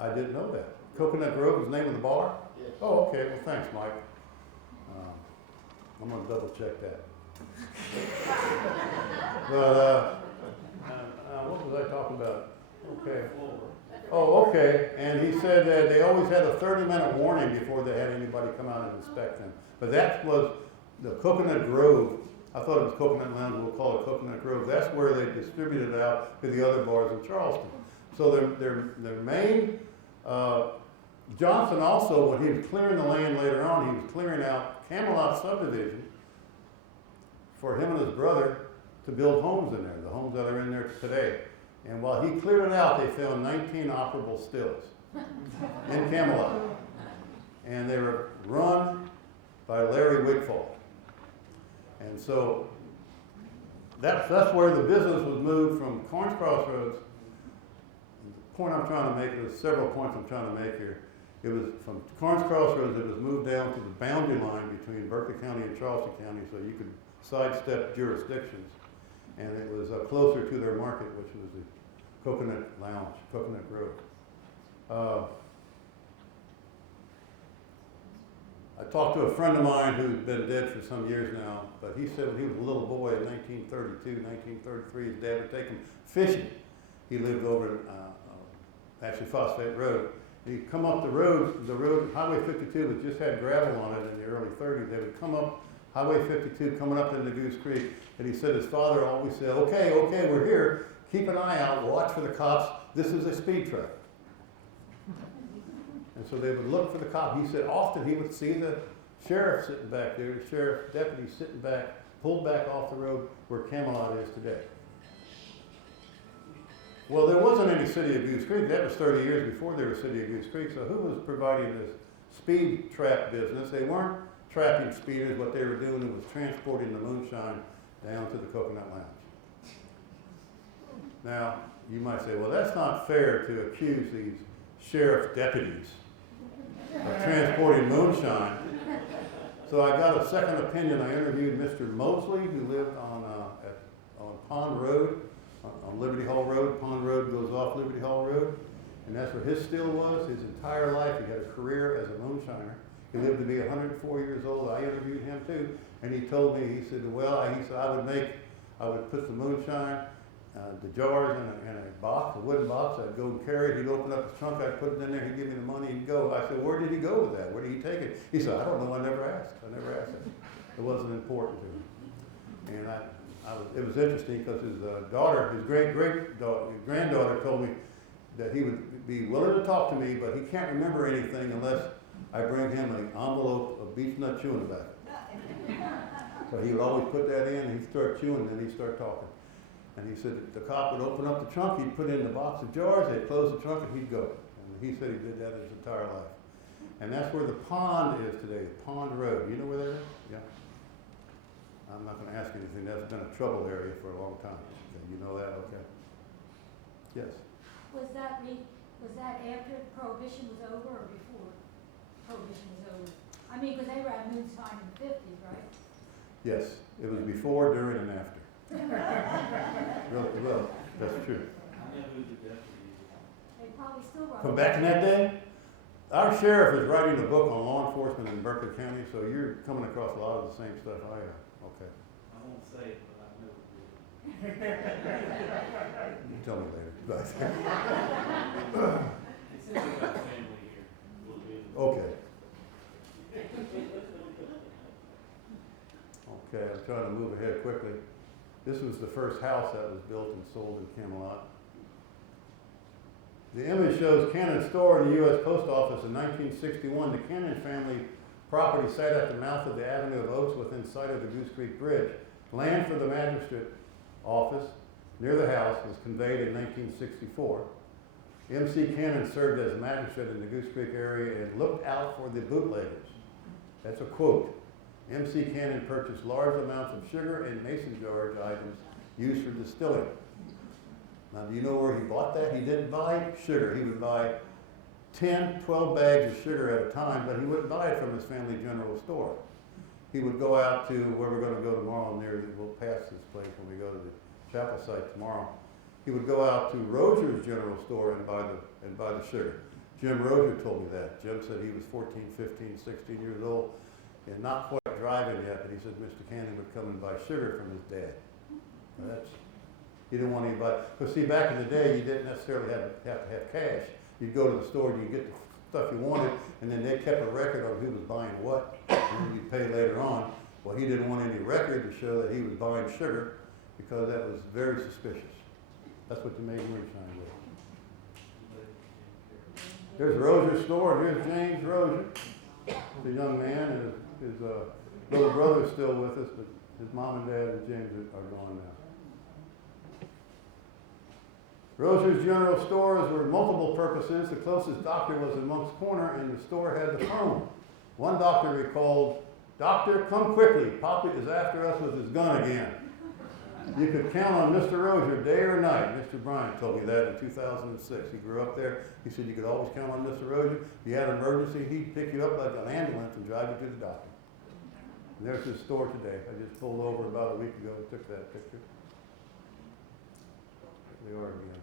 I didn't know that. Coconut Grove was the name of the bar? Yes. Oh, okay. Well, thanks, Mike. I'm going to double check that. But, what was I talking about? Okay. Oh, okay. And he said that they always had a 30-minute warning before they had anybody come out and inspect them. But that was the Coconut Grove. I thought it was Coconut Lounge. We'll call it Coconut Grove. That's where they distributed it out to the other bars in Charleston. So their main, Johnson also, when he was clearing the land later on, he was clearing out Camelot subdivision for him and his brother to build homes in there, the homes that are in there today. And while he cleared it out, they found 19 operable stills in Camelot. And they were run by Larry Wigfall. And so that's where the business was moved from Corns Crossroads. The point I'm trying to make, there's several points I'm trying to make here. It was from Corns Crossroads, it was moved down to the boundary line between Berkeley County and Charleston County so you could sidestep jurisdictions. And it was closer to their market, which was the Coconut Lounge, Coconut Grove. I talked to a friend of mine who's been dead for some years now, but he said when he was a little boy in 1932, 1933, his dad would take him fishing. He lived over actually Phosphate Road. He'd come up the road, Highway 52, which just had gravel on it in the early 30s. They would come up Highway 52, coming up into Goose Creek, and he said his father always said, okay, we're here. Keep an eye out, watch for the cops. This is a speed trap. And so they would look for the cop. He said often he would see the sheriff sitting back there, the sheriff deputy sitting back, pulled back off the road where Camelot is today. Well, there wasn't any City of Goose Creek. That was 30 years before there was City of Goose Creek. So who was providing this speed trap business? They weren't trapping speeders. What they were doing was transporting the moonshine down to the Coconut Lounge. Now, you might say, well, that's not fair to accuse these sheriff deputies of transporting moonshine. So I got a second opinion. I interviewed Mr. Mosley, who lived on Pond Road, on Liberty Hall Road. Pond Road goes off Liberty Hall Road, and that's where his still was. His entire life, he had a career as a moonshiner. He lived to be 104 years old. I interviewed him too, and he told me, he said, I would put the moonshine, the jars in a box, a wooden box. I'd go and carry it. He'd open up his trunk. I'd put it in there. He'd give me the money and go. I said, where did he go with that? Where did he take it? He said, I don't know. I never asked him. It wasn't important to him. And it was interesting because his daughter, his granddaughter told me that he would be willing to talk to me, but he can't remember anything unless I bring him an envelope of beech nut chewing tobacco. So he would always put that in, and he'd start chewing, and then he'd start talking. And he said the cop would open up the trunk, he'd put in the box of jars, they'd close the trunk, and he'd go. And he said he did that his entire life. And that's where the pond is today, Pond Road. You know where that is? Yeah. I'm not going to ask anything. That's been a trouble area for a long time. Okay, you know that? Okay. Yes. Was that after Prohibition was over or before Prohibition was over? I mean, because they were at moonshine in the 50s, right? Yes. It was before, during, and after. Really, well, that's true. I never knew the deputy. They probably still run. From back in that day, our sheriff is writing a book on law enforcement in Berkeley County, so you're coming across a lot of the same stuff I am. Okay. I won't say it, but I never did. You tell me later. It seems like I got family here. Okay. Okay, I'm trying to move ahead quickly. This was the first house that was built and sold in Camelot. The image shows Cannon store in the U.S. Post Office in 1961. The Cannon family property sat at the mouth of the Avenue of Oaks within sight of the Goose Creek Bridge. Land for the magistrate office near the house was conveyed in 1964. M.C. Cannon served as a magistrate in the Goose Creek area and looked out for the bootleggers. That's a quote. M.C. Cannon purchased large amounts of sugar and mason jar items used for distilling. Now, do you know where he bought that? He didn't buy sugar. He would buy 10, 12 bags of sugar at a time, but he wouldn't buy it from his family general store. He would go out to where we're going to go tomorrow, we'll pass this place when we go to the chapel site tomorrow. He would go out to Rozier's general store and buy the sugar. Jim Rozier told me that. Jim said he was 14, 15, 16 years old and not quite driving yet, but he said Mr. Cannon would come and buy sugar from his dad. Now he didn't want anybody, because see, back in the day, you didn't necessarily have to have cash. You'd go to the store and you'd get the stuff you wanted, and then they kept a record of who was buying what, and then you'd pay later on. Well, he didn't want any record to show that he was buying sugar, because that was very suspicious. That's what the Maiden Ring sign was. There's Rozier's store, here's James Rozier, the young man, and his little brother's still with us, but his mom and dad and James are gone now. Rozier's general stores were multiple purposes. The closest doctor was in Monk's Corner, and the store had the phone. One doctor recalled, "Doctor, come quickly. Poppy is after us with his gun again." You could count on Mr. Rozier day or night. Mr. Bryant told me that in 2006. He grew up there. He said you could always count on Mr. Rozier. If you had an emergency, he'd pick you up like an ambulance and drive you to the doctor. And there's his store today. I just pulled over about a week ago and took that picture. There they are again.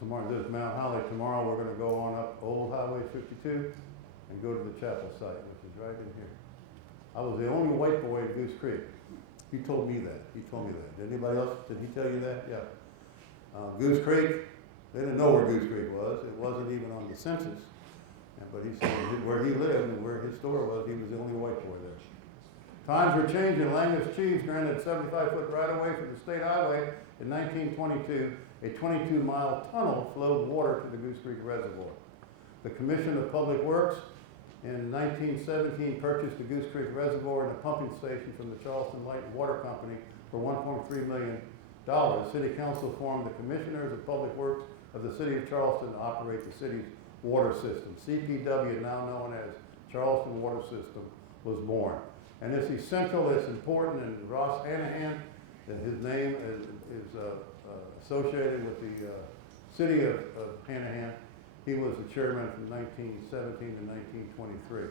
Tomorrow, there's Mount Holly. Tomorrow we're going to go on up Old Highway 52 and go to the chapel site, which is right in here. I was the only white boy in Goose Creek. He told me that. He told me that. Did anybody else, did he tell you that? Yeah. Goose Creek, they didn't know where Goose Creek was. It wasn't even on the census. But he said where he lived and where his store was, he was the only white boy there. Times were changing. Langus Chiefs granted 75-foot right-of-way for the state highway in 1922. A 22-mile tunnel flowed water to the Goose Creek Reservoir. The Commission of Public Works in 1917 purchased the Goose Creek Reservoir and a pumping station from the Charleston Light and Water Company for $1.3 million. City Council formed the Commissioners of Public Works of the City of Charleston to operate the city's water system. CPW, now known as Charleston Water System, was born. And it's essential, it's important, and Ross Hanahan, that his name is associated with the city of Hanahan. He was the chairman from 1917 to 1923.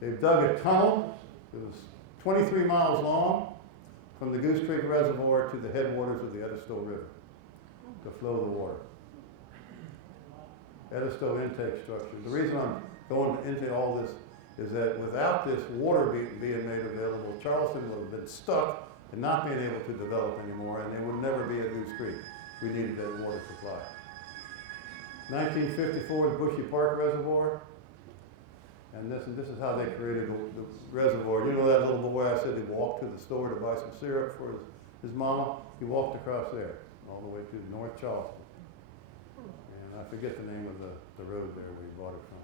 They've dug a tunnel. It was 23 miles long from the Goose Creek Reservoir to the headwaters of the Edisto River to flow the water. Edisto intake structure. The reason I'm going into all this is that without this water being made available, Charleston would have been stuck and not being able to develop anymore, and there would never be a Goose Creek. We needed that water supply. 1954, the Bushy Park Reservoir, and this is how they created the reservoir. You know that little boy I said he walked to the store to buy some syrup for his mama? He walked across there, all the way to North Charleston. And I forget the name of the road there where he bought it from.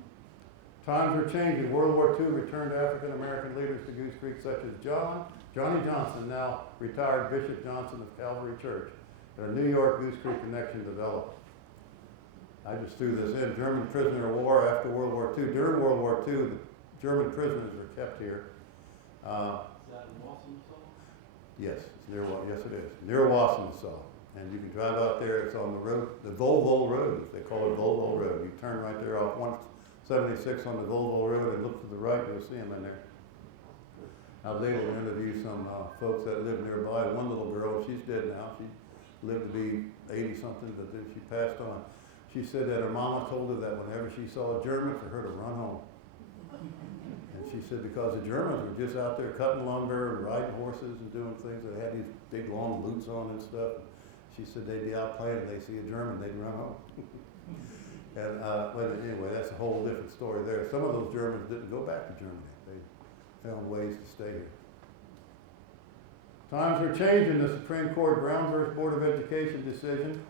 Times were changing. World War II returned African-American leaders to Goose Creek, such as Johnny Johnson, now retired Bishop Johnson of Calvary Church. A New York Goose Creek connection developed. I just threw this in. German prisoner of war after World War II. During World War II, the German prisoners were kept here. Is that in Wausau? Yes, it's near. Yes, it is near Wausau. And you can drive out there. It's on the road, the Volvo Road. They call it Volvo Road. You turn right there off 176 on the Volvo Road and look to the right. You'll see them in there. I was able to interview some folks that live nearby. One little girl, she's dead now. She lived to be 80 something, but then she passed on. She said that her mama told her that whenever she saw a German, for her to run home. And she said because the Germans were just out there cutting lumber and riding horses and doing things. They had these big long boots on and stuff. She said they'd be out playing and they'd see a German, they'd run home. And, well, anyway, that's a whole different story there. Some of those Germans didn't go back to Germany. They found ways to stay here. Times are changing. The Supreme Court Brown versus Board of Education decision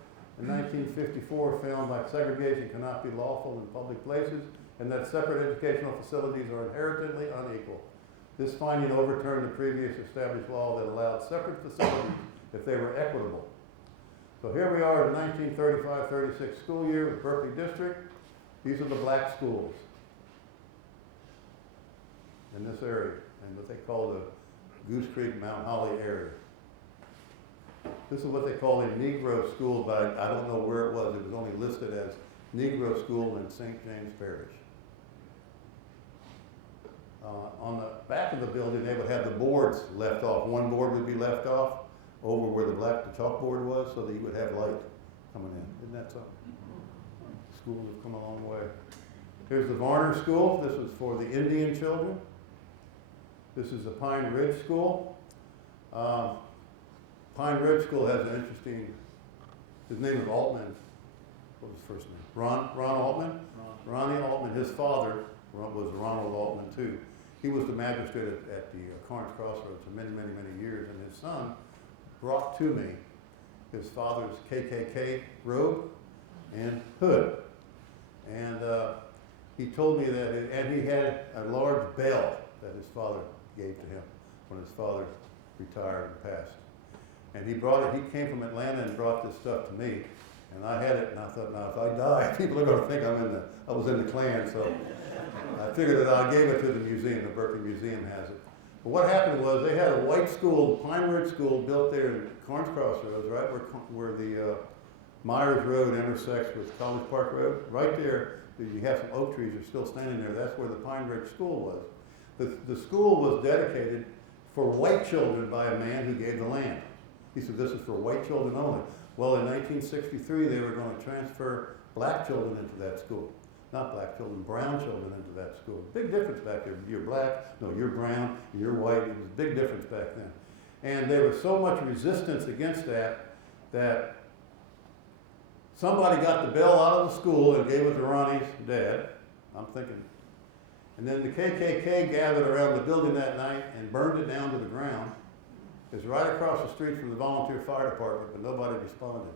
in 1954 found that segregation cannot be lawful in public places and that separate educational facilities are inherently unequal. This finding overturned the previous established law that allowed separate facilities if they were equitable. So here we are in the 1935-36 school year with Berkeley District. These are the black schools in this area, and what they call the Goose Creek, Mount Holly area. This is what they call a Negro school, but I don't know where it was. It was only listed as Negro School in St. James Parish. On the back of the building, they would have the boards left off. One board would be left off over where the chalkboard was, so that you would have light coming in. Isn't that something? Schools have come a long way. Here's the Varner School. This is for the Indian children. This is the Pine Ridge School. Pine Ridge School has an interesting, his name is Altman. What was his first name? Ron Altman? Ronnie Altman. His father was Ronald Altman too. He was the magistrate at the Carnes Crossroads for many, many, many years, and his son brought to me his father's KKK robe and hood. And he told me that, and he had a large bell that his father gave to him when his father retired and passed. And he brought it, he came from Atlanta and brought this stuff to me. And I had it, and I thought, now if I die, people are gonna think I was in the Klan, so I figured that I gave it to the museum, the Berkeley Museum has it. But what happened was they had a white school, Pine Ridge School, built there in Carnes Crossroads, right where the Myers Road intersects with College Park Road. Right there, you have some oak trees are still standing there. That's where the Pine Ridge School was. The school was dedicated for white children by a man who gave the land. He said, this is for white children only. Well, in 1963, they were going to transfer black children into that school. Not black children, brown children into that school. Big difference back there. You're black, no, you're brown, you're white. It was a big difference back then. And there was so much resistance against that somebody got the bell out of the school and gave it to Ronnie's dad. I'm thinking. And then the KKK gathered around the building that night and burned it down to the ground. It's right across the street from the volunteer fire department, but nobody responded.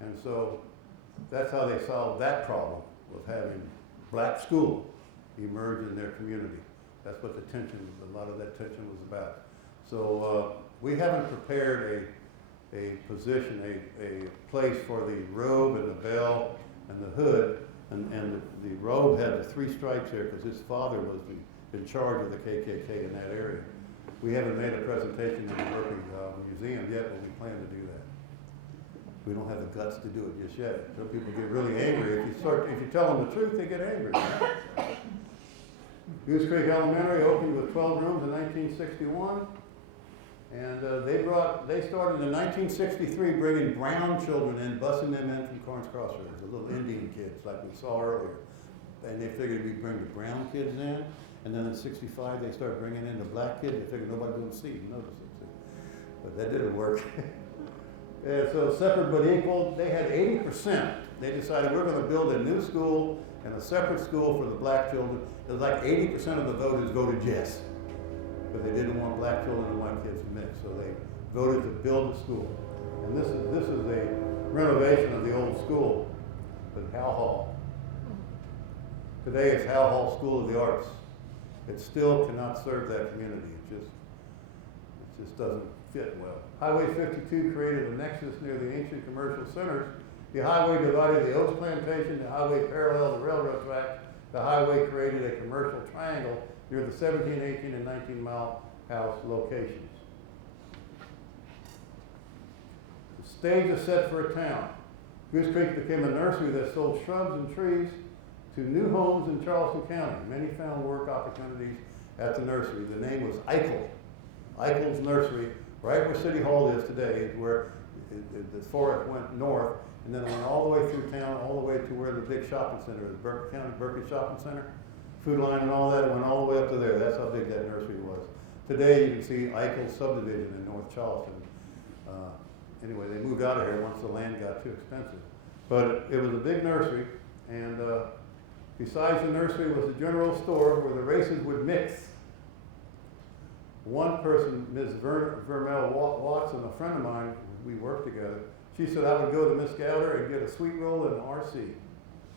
And so that's how they solved that problem, with having black school emerge in their community. That's what a lot of that tension was about. So we haven't prepared a position, a place for the robe and the bell and the hood. And the robe had the 3 stripes here because his father was in charge of the KKK in that area. We haven't made a presentation in the Berkeley Museum yet, but we plan to do that. We don't have the guts to do it just yet. Some people get really angry. If you tell them the truth, they get angry. Goose Creek Elementary opened with 12 rooms in 1961. And they started in 1963 bringing brown children in, busing them in from Carnes Crossroads, the little Indian kids like we saw earlier. And they figured we'd bring the brown kids in. And then in 65, they started bringing in the black kids. They figured nobody would see and notice it. But that didn't work. So separate but equal, they had 80%. They decided we're going to build a new school and a separate school for the black children. It was like 80% of the voters voted yes. But they didn't want black children and white kids to mix. So they voted to build a school. And this is a renovation of the old school with Hal Hall. Today it's Hal Hall School of the Arts. It still cannot serve that community. It just doesn't fit well. Highway 52 created a nexus near the ancient commercial centers. The highway divided the Oaks Plantation. The highway paralleled the railroad track. The highway created a commercial triangle near the 17, 18, and 19-mile house locations. The stage is set for a town. Goose Creek became a nursery that sold shrubs and trees to new homes in Charleston County. Many found work opportunities at the nursery. The name was Eichel. Eichel's Nursery, right where City Hall is today, is where the forest went north, and then it went all the way through town, all the way to where the big shopping center is, Berkeley Shopping Center, Food Line and all that. It went all the way up to there. That's how big that nursery was. Today you can see Eichel's subdivision in North Charleston. Anyway, they moved out of here once the land got too expensive. But it was a big nursery. And besides the nursery was a general store where the races would mix. One person, Ms. Vermel Watson, a friend of mine, we worked together, she said I would go to Miss Gowder and get a sweet roll and an RC.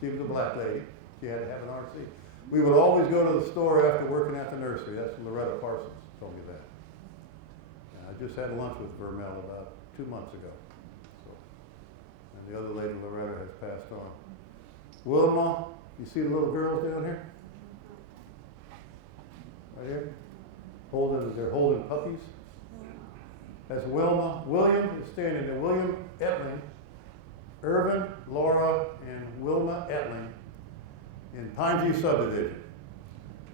She was a black lady. She had to have an RC. We would always go to the store after working at the nursery. That's Loretta Parsons told me that. And I just had lunch with Vermel about 2 months ago. So, and the other lady, Loretta, has passed on. Wilma, you see the little girls down here? Right here? They're holding puppies. That's Wilma. William is standing there. William Etling, Irvin, Laura, and Wilma Etling in Pineview subdivision.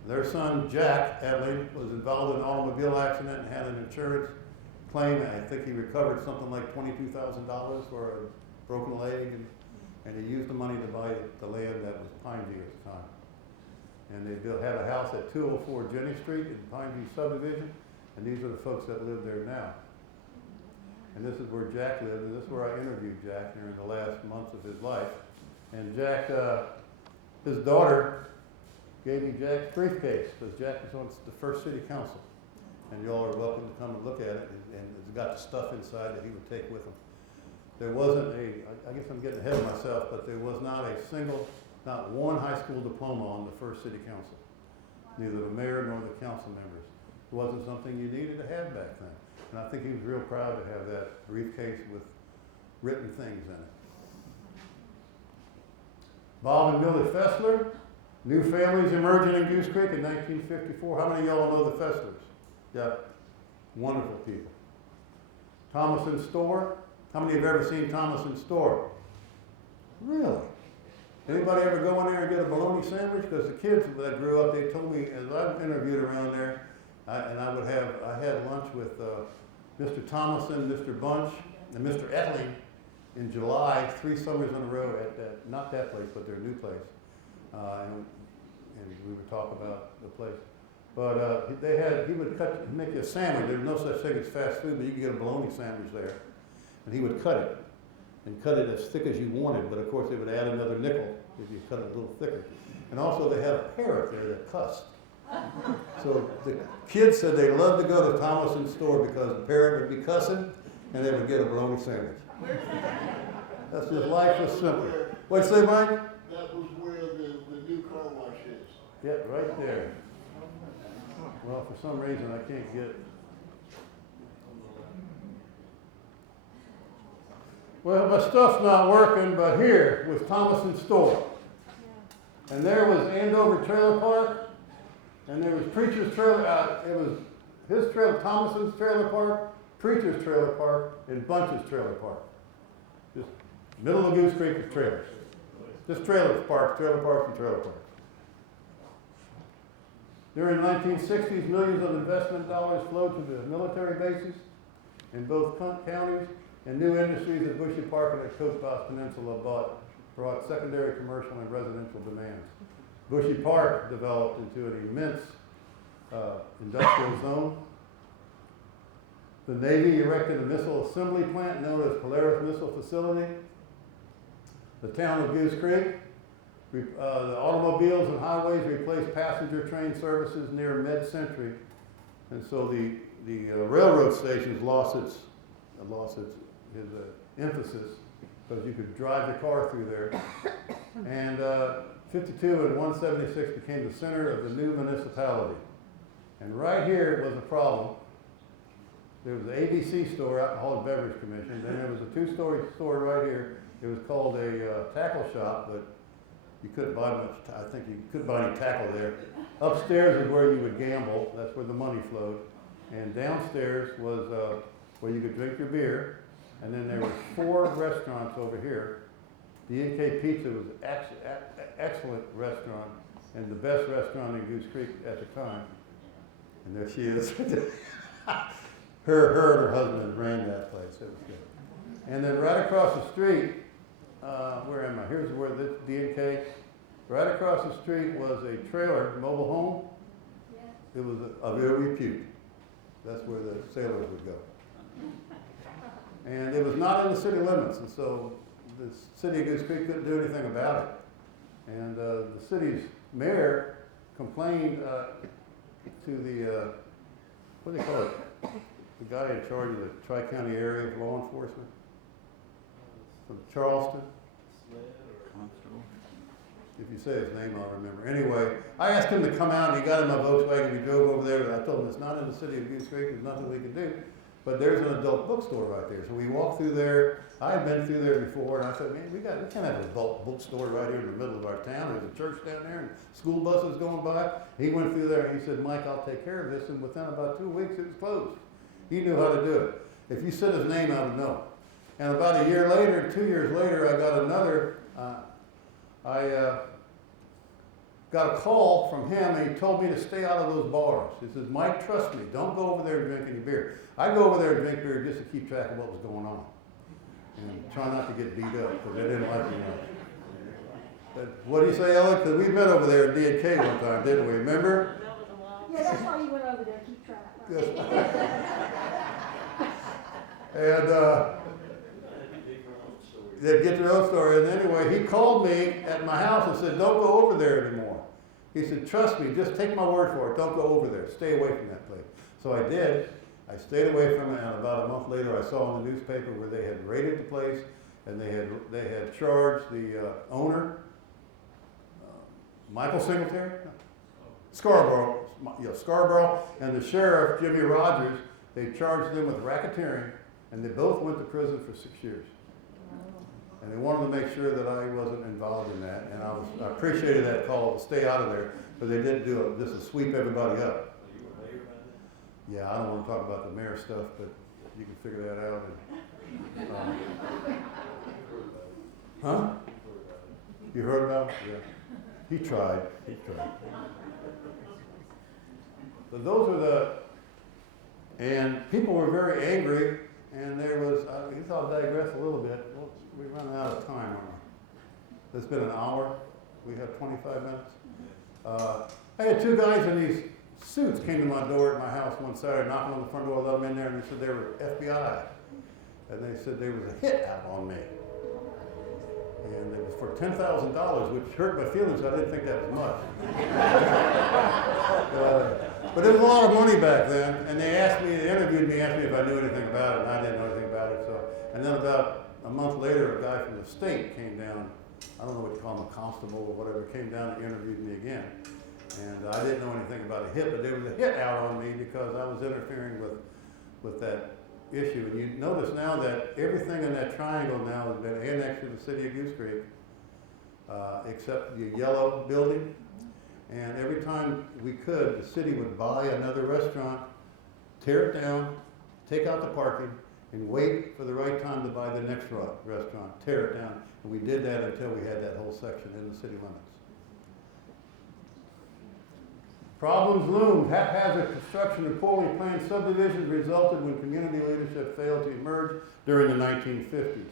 Their son, Jack Etling, was involved in an automobile accident and had an insurance claim. I think he recovered something like $22,000 for a broken leg, and he used the money to buy the land that was Pineview at the time. And they had a house at 204 Jenny Street in Pineview subdivision, and these are the folks that live there now. And this is where Jack lived, and this is where I interviewed Jack during the last months of his life. And Jack, his daughter gave me Jack's briefcase, because Jack was on the first city council. And y'all are welcome to come and look at it, and it's got the stuff inside that he would take with him. There wasn't I guess I'm getting ahead of myself, but there was not one high school diploma on the first city council. Neither the mayor nor the council members. It wasn't something you needed to have back then. And I think he was real proud to have that briefcase with written things in it. Bob and Millie Fessler, new families emerging in Goose Creek in 1954. How many of y'all know the Fesslers? Yeah, wonderful people. Thomason Store. How many have ever seen Thomason Store? Really? Anybody ever go in there and get a bologna sandwich? Because the kids that grew up, they told me, as I've interviewed around there, I had lunch with Mr. Thomason, Mr. Bunch, and Mr. Etling in July, 3 summers in a row at that, not that place, but their new place. And we would talk about the place. But he would make you a sandwich. There's no such thing as fast food, but you could get a bologna sandwich there. And he would cut it, and cut it as thick as you wanted, but of course they would add another nickel if you cut it a little thicker. And also they had a parrot there that cussed. So the kids said they loved to go to Thomason's store because the parrot would be cussing, and they would get a bologna sandwich. That's just life was simple. What'd you say, Mike? That was where the new car wash is. Yeah, right there. Well, for some reason I can't get. Well, my stuff's not working, but here was Thomason's store. And there was Andover Trailer Park, and there was Preacher's Trailer, it was his trailer, Thomason's Trailer Park, Preacher's Trailer Park, and Bunch's Trailer Park. Just middle of Goose Creek with trailers. Just trailer parks, and trailer parks. During the 1960s, millions of investment dollars flowed to the military bases in both counties, and new industries at Bushy Park and at Coast Bosque Peninsula brought secondary commercial and residential demands. Bushy Park developed into an immense industrial zone. The Navy erected a missile assembly plant known as Polaris Missile Facility. The town of Goose Creek, the automobiles and highways replaced passenger train services near mid-century, and so the railroad stations lost its emphasis, because you could drive your car through there. And 52 and 176 became the center of the new municipality. And right here was a problem. There was the ABC store, Alcoholic Beverage Commission. Then there was a 2-story store right here. It was called a tackle shop, but you couldn't buy much. I think you couldn't buy any tackle there. Upstairs is where you would gamble. That's where the money flowed. And downstairs was where you could drink your beer. And then there were 4 restaurants over here. The NK Pizza was an excellent restaurant and the best restaurant in Goose Creek at the time. And there she is. her and her husband ran that place. It was good. And then right across the street, where am I? Here's where this DNK. Right across the street was a trailer, mobile home. Yeah. It was of ill repute. That's where the sailors would go. And it was not in the city limits, and so the city of Goose Creek couldn't do anything about And the city's mayor complained to the, what do they call it? The guy in charge of the Tri-County area of law enforcement from Charleston. If you say his name, I'll remember. Anyway, I asked him to come out, and he got in my Volkswagen. We drove over there, and I told him it's not in the city of Goose Creek. There's nothing we can do. But there's an adult bookstore right there. So we walked through there. I had been through there before, and I said, man, we can't have an adult bookstore right here in the middle of our town. There's a church down there, and school buses going by. He went through there, and he said, Mike, I'll take care of this. And within about 2 weeks, it was closed. He knew how to do it. If you said his name, I would know. And about a year later, 2 years later, I got another, got a call from him, and he told me to stay out of those bars. He says, Mike, trust me, don't go over there and drink any beer. I go over there and drink beer just to keep track of what was going on. And try not to get beat up, because they didn't like me much. But what do you say, Ellen? Because we met over there at D&K one time, didn't we? Remember? Yeah, that's why you went over there, keep track. Yes. And they'd get their own story. And anyway, he called me at my house and said, don't go over there anymore. He said, trust me, just take my word for it. Don't go over there. Stay away from that place. So I did. I stayed away from it, and about a month later, I saw in the newspaper where they had raided the place, and they had charged the owner, Michael Singletary, Scarborough, and the sheriff, Jimmy Rogers. They charged them with racketeering, and they both went to prison for 6 years. And they wanted to make sure that I wasn't involved in that, and I appreciated that call to stay out of there, but they didn't do it just to sweep everybody up. Yeah, I don't want to talk about the mayor stuff, but you can figure that out. And, huh? You heard about it? Yeah. He tried. So those were and people were very angry, and there was, I guess I'll digress a little bit. We're running out of time, aren't we? It's been an hour. We have 25 minutes. I had two guys in these suits came to my door at my house one Saturday, knocking on the front door, let them in there, and they said they were FBI. And they said there was a hit out on me. And it was for $10,000, which hurt my feelings. I didn't think that was much. But it was a lot of money back then. And they interviewed me, asked me if I knew anything about it, and I didn't know anything about it. And then about a month later, a guy from the state came down. I don't know what you call him, a constable or whatever, came down and interviewed me again. And I didn't know anything about a hit, but there was a hit out on me because I was interfering with that issue. And you notice now that everything in that triangle now has been annexed to the city of Goose Creek, except the yellow building. And every time we could, the city would buy another restaurant, tear it down, take out the parking, and wait for the right time to buy the next restaurant, tear it down. And we did that until we had that whole section in the city limits. Problems loomed. Haphazard construction and poorly planned subdivisions resulted when community leadership failed to emerge during the 1950s.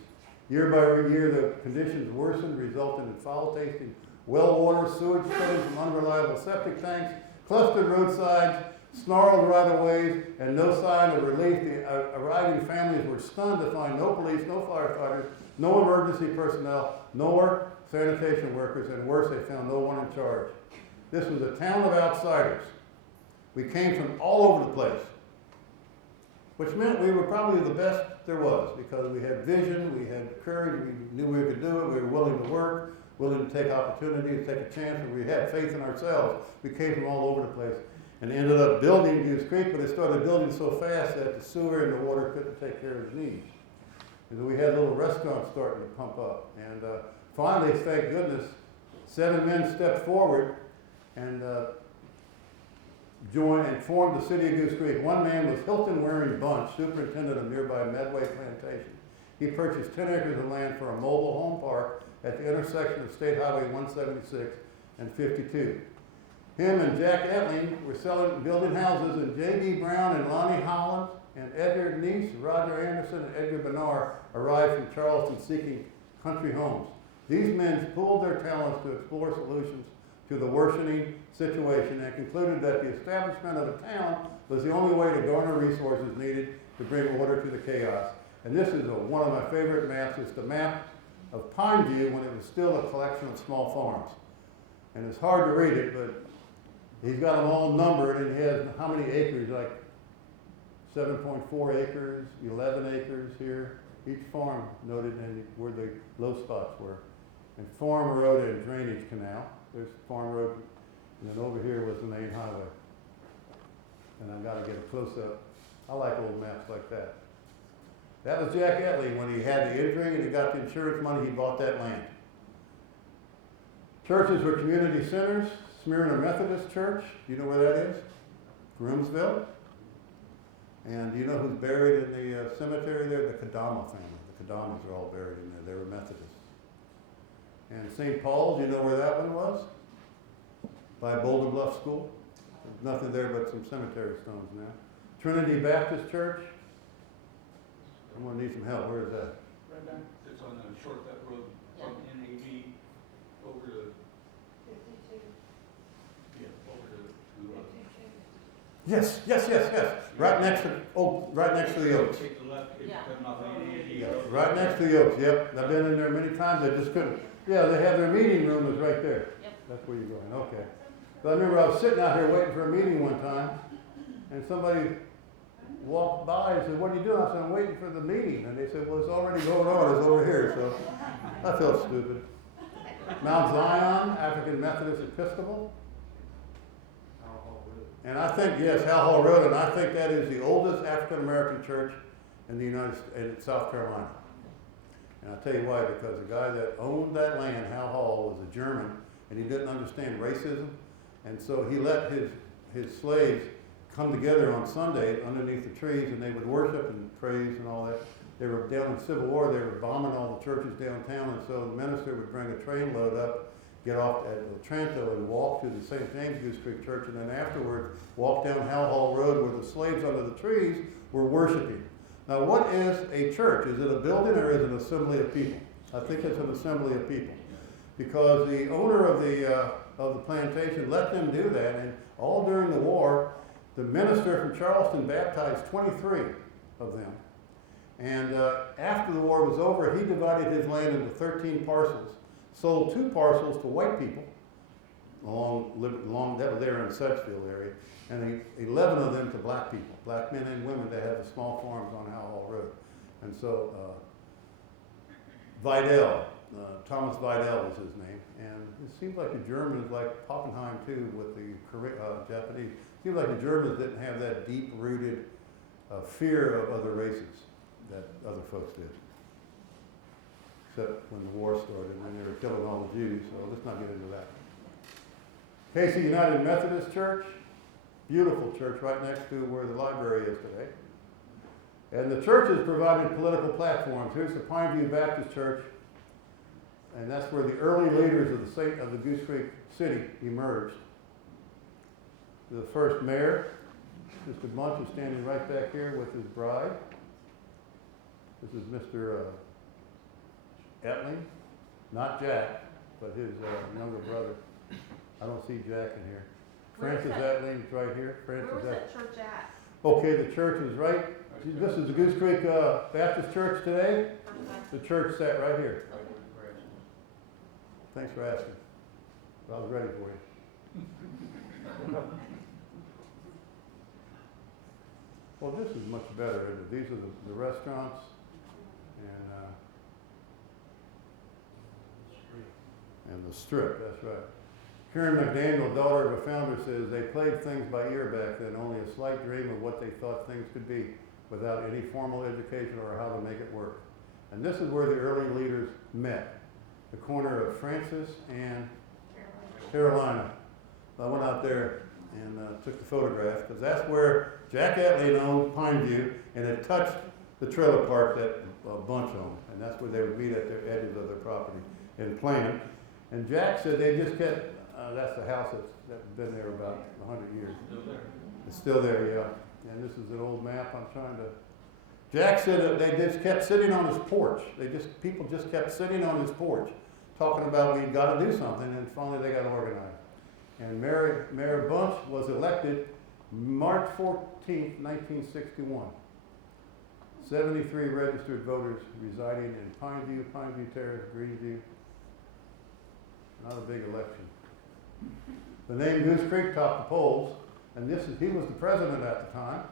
Year by year, the conditions worsened, resulting in foul-tasting well water, sewage spillage from unreliable septic tanks, clustered roadsides, snarled right-of-ways, and no sign of relief. The arriving families were stunned to find no police, no firefighters, no emergency personnel, nor sanitation workers, and worse, they found no one in charge. This was a town of outsiders. We came from all over the place, which meant we were probably the best there was because we had vision, we had courage, we knew we could do it, we were willing to work, willing to take opportunities, take a chance, and we had faith in ourselves. We came from all over the place and ended up building Goose Creek, but it started building so fast that the sewer and the water couldn't take care of the needs. And we had little restaurants starting to pump up. And finally, thank goodness, 7 men stepped forward and joined and formed the city of Goose Creek. One man was Hilton Waring Bunch, superintendent of nearby Medway Plantation. He purchased 10 acres of land for a mobile home park at the intersection of State Highway 176 and 52. Him and Jack Etling were building houses, and J.B. Brown and Lonnie Holland and Edgar Neese, Roger Anderson, and Edgar Bernard arrived from Charleston seeking country homes. These men pooled their talents to explore solutions to the worsening situation and concluded that the establishment of a town was the only way to garner resources needed to bring order to the chaos. And this is one of my favorite maps. It's the map of Pineview when it was still a collection of small farms. And it's hard to read it, but he's got them all numbered, and he has how many acres, like 7.4 acres, 11 acres here. Each farm noted in where the low spots were. And Farm Road and Drainage Canal. There's Farm Road, and then over here was the main highway. And I've got to get a close-up. I like old maps like that. That was Jack Etley when he had the injury and he got the insurance money, he bought that land. Churches were community centers. Smyrna Methodist Church, you know where that is? Groomsville. And do you know who's buried in the cemetery there? The Kadama family. The Kadamas are all buried in there. They were Methodists. And St. Paul's, you know where that one was? By Boulder Bluff School. There's nothing there but some cemetery stones now. Trinity Baptist Church. I'm going to need some help. Where is that? Right down. It's on the shortcut road from NAV over to, 52, yeah, over to, 52. Yes. Right next to the Oaks. take the left, it's Yeah. coming off NAV. Yeah, right next to the Oaks, yep. I've been in there many times, I just couldn't. Yeah, they have their meeting room is right there. Yep. That's where you're going, okay. But I remember I was sitting out here waiting for a meeting one time, and somebody walked by and said, "What are you doing?" I said, "I'm waiting for the meeting." And they said, "Well, it's already going on, it's over here," so I felt stupid. Mount Zion, African Methodist Episcopal. And I think, yes, Hal Hall Road, and I think that is the oldest African-American church in the in South Carolina. And I'll tell you why, because the guy that owned that land, Hal Hall, was a German, and he didn't understand racism, and so he let his slaves come together on Sunday underneath the trees, and they would worship and praise and all that. They were down in the Civil War, they were bombing all the churches downtown, and so the minister would bring a train load up, get off at Otranto and walk to the St. James Goose Creek Church, and then afterwards walk down Hal Hall Road where the slaves under the trees were worshiping. Now, what is a church? Is it a building or is it an assembly of people? I think it's an assembly of people, because the owner of the plantation let them do that, and all during the war, the minister from Charleston baptized 23 of them. And after the war was over, he divided his land into 13 parcels, sold 2 parcels to white people along that was there in the Sedgefield area, and 11 of them to black people, black men and women that had the small farms on Hal Hall Road. And so Vidal, Thomas Vidal was his name, and it seems like the Germans, like Pappenheim too, with the Japanese, it seems like the Germans didn't have that deep-rooted fear of other races that other folks did. Except when the war started and they were killing all the Jews, so let's not get into that. Casey United Methodist Church, beautiful church right next to where the library is today. And the churches provided political platforms. Here's the Pineview Baptist Church, and that's where the early leaders of the Goose Creek City emerged. The first mayor, Mr. Bunch, is standing right back here with his bride. This is Mr. Etling, not Jack, but his younger brother. I don't see Jack in here. Where's Francis that? Etling is right here. Where was that church at? Okay, the church is right. This is the Goose Creek Baptist Church today. The church sat right here. Thanks for asking. I was ready for you. Well, this is much better, isn't it? These are the restaurants, and the strip, that's right. Karen McDaniel, daughter of a founder, says they played things by ear back then, only a slight dream of what they thought things could be without any formal education or how to make it work. And this is where the early leaders met, the corner of Francis and Carolina. So I went out there and took the photograph, because that's where Jack Etley owned Pineview, and it touched the trailer park that Bunch owned, and that's where they would meet at the edges of their property and plan. And Jack said they just kept, that's the house that's been there about 100 years. Still there. It's still there, yeah. And this is an old map I'm trying to. Jack said that they just kept sitting on his porch. People just kept sitting on his porch, talking about we've got to do something, and finally they got organized. And Mayor Bunch was elected March 14th, 1961. 73 registered voters residing in Pineview, Pineview Terrace, Greenview. Not a big election. The name Goose Creek topped the polls, and he was the president at the time,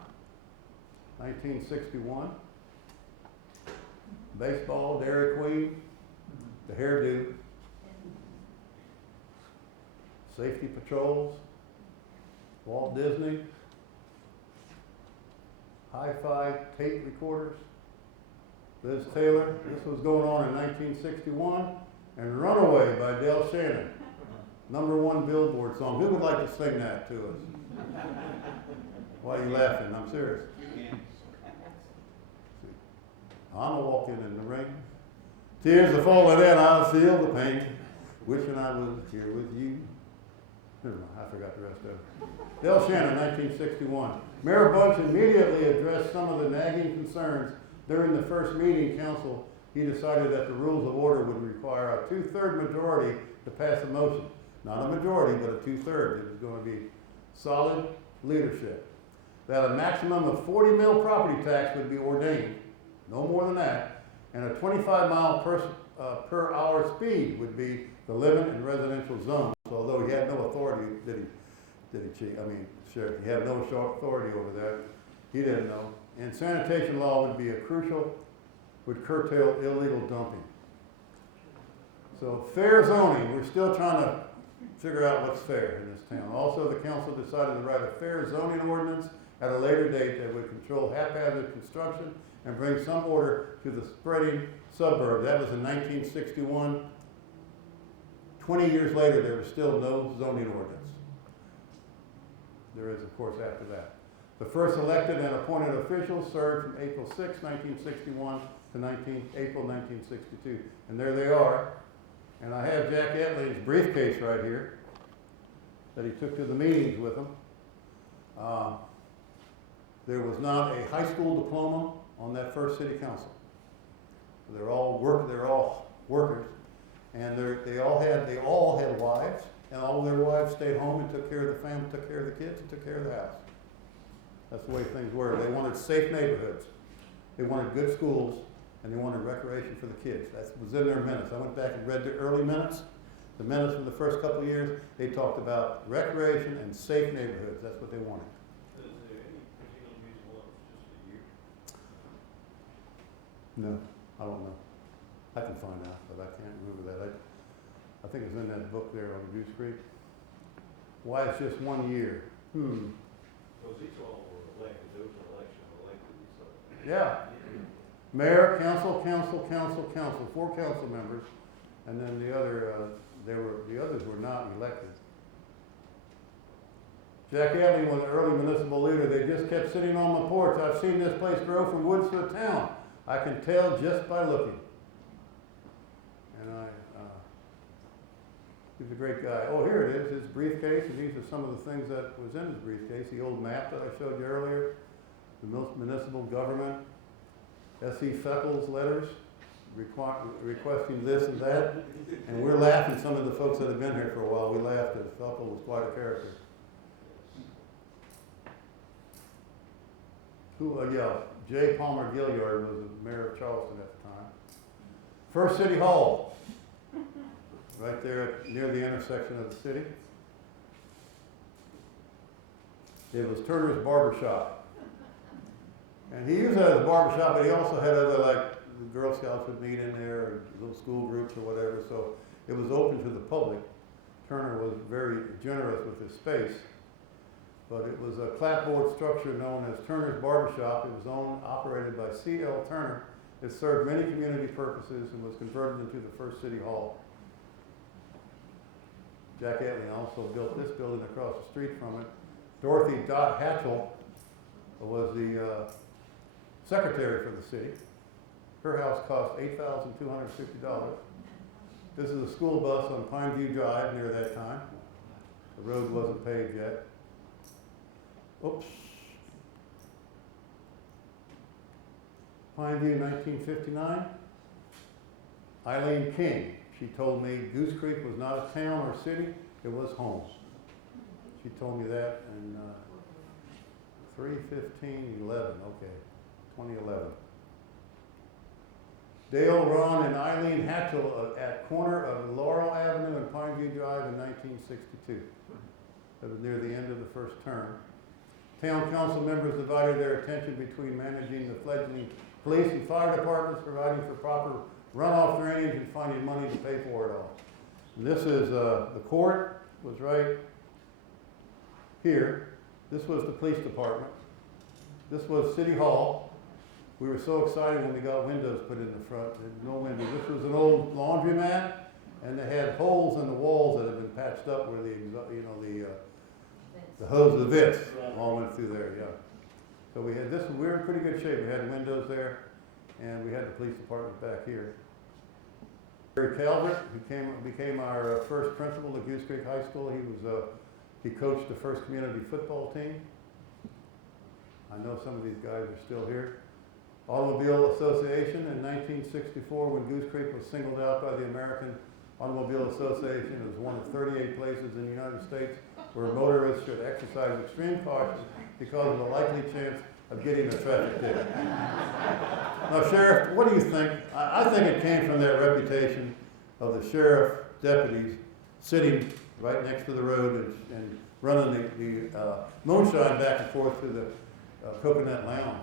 1961. Baseball, Dairy Queen, the hairdo, safety patrols, Walt Disney, hi-fi tape recorders, Liz Taylor. This was going on in 1961, and Runaway by Del Shannon, #1 Billboard song. Who would like to sing that to us? Why are you laughing? I'm serious. I'm a walking in the rain. Tears are falling and I feel the pain. Wishing I was here with you. Never mind, I forgot the rest of it. Del Shannon, 1961. Mayor Bunch immediately addressed some of the nagging concerns during the first meeting council. He decided that the rules of order would require a 2/3 majority to pass a motion. Not a majority, but a 2/3. It was going to be solid leadership. That a maximum of 40 mil property tax would be ordained. No more than that, and a 25 mile per hour speed would be the limit in residential zones. Although he had no authority, did he, Chief? I mean, Sheriff, he had no authority over that. He didn't know. And sanitation law would be would curtail illegal dumping. So fair zoning, we're still trying to figure out what's fair in this town. Also, the council decided to write a fair zoning ordinance at a later date that would control haphazard construction and bring some order to the spreading suburbs. That was in 1961. 20 years later, there was still no zoning ordinance. There is, of course, after that. The first elected and appointed officials served from April 6, 1961 to April 1962. And there they are. And I have Jack Etley's briefcase right here that he took to the meetings with him. There was not a high school diploma on that first city council. They're all workers, and they all had wives, and all their wives stayed home and took care of the family, took care of the kids, and took care of the house. That's the way things were. They wanted safe neighborhoods, they wanted good schools, and they wanted recreation for the kids. That was in their minutes. I went back and read the early minutes. The minutes from the first couple of years, they talked about recreation and safe neighborhoods. That's what they wanted. Is there any particular reason why it was just a year? No, I don't know. I can find out, but I can't remember that. I think it's in that book there on Goose Creek. Why it's just 1 year? Because these all were elected, there was an election elected, so. Yeah. Mayor, council, 4 council members, and then the others were not elected. Jack Etley was an early municipal leader. They just kept sitting on my porch. I've seen this place grow from woods to a town. I can tell just by looking. And he's a great guy. Oh, here it is, his briefcase, and these are some of the things that was in his briefcase. The old map that I showed you earlier, the municipal government, S.E. Feckles letters requesting this and that. And we're laughing, some of the folks that have been here for a while, we laughed at Feckles was quite a character. J. Palmer Gilliard was the mayor of Charleston at the time. First City Hall, right there near the intersection of the city. It was Turner's Barber Shop. And he used that as a barber shop, but he also had other, like, the Girl Scouts would meet in there, or little school groups or whatever, so it was open to the public. Turner was very generous with his space, but it was a clapboard structure known as Turner's Barber Shop. It was owned, operated by C.L. Turner. It served many community purposes and was converted into the first city hall. Jack Etley also built this building across the street from it. Dorothy Dot Hatchell was the secretary for the city. Her house cost $8,250. This is a school bus on Pineview Drive near that time. The road wasn't paved yet. Oops. Pineview, 1959. Eileen King. She told me Goose Creek was not a town or city, it was home. She told me that in 3/15/11, okay, 2011. Dale, Ron, and Eileen Hatchell at corner of Laurel Avenue and Pineview Drive in 1962. That was near the end of the first term. Town council members divided their attention between managing the fledgling police and fire departments, providing for proper runoff drainage, and finding money to pay for it all. And this is, the court was right here. This was the police department. This was City Hall. We were so excited when we got windows put in the front. There's no windows. This was an old laundromat, and they had holes in the walls that had been patched up where the hose, the vents all went through there, yeah. So we had this, we were in pretty good shape. We had windows there, and we had the police department back here. Barry Calvert, who became our first principal at Goose Creek High School. He coached the first community football team. I know some of these guys are still here. Automobile Association in 1964, when Goose Creek was singled out by the American Automobile Association as one of 38 places in the United States where motorists should exercise extreme caution because of the likely chance of getting a traffic ticket. Now, Sheriff, what do you think? I think it came from that reputation of the sheriff deputies sitting right next to the road and running the moonshine back and forth through the Coconut Lounge,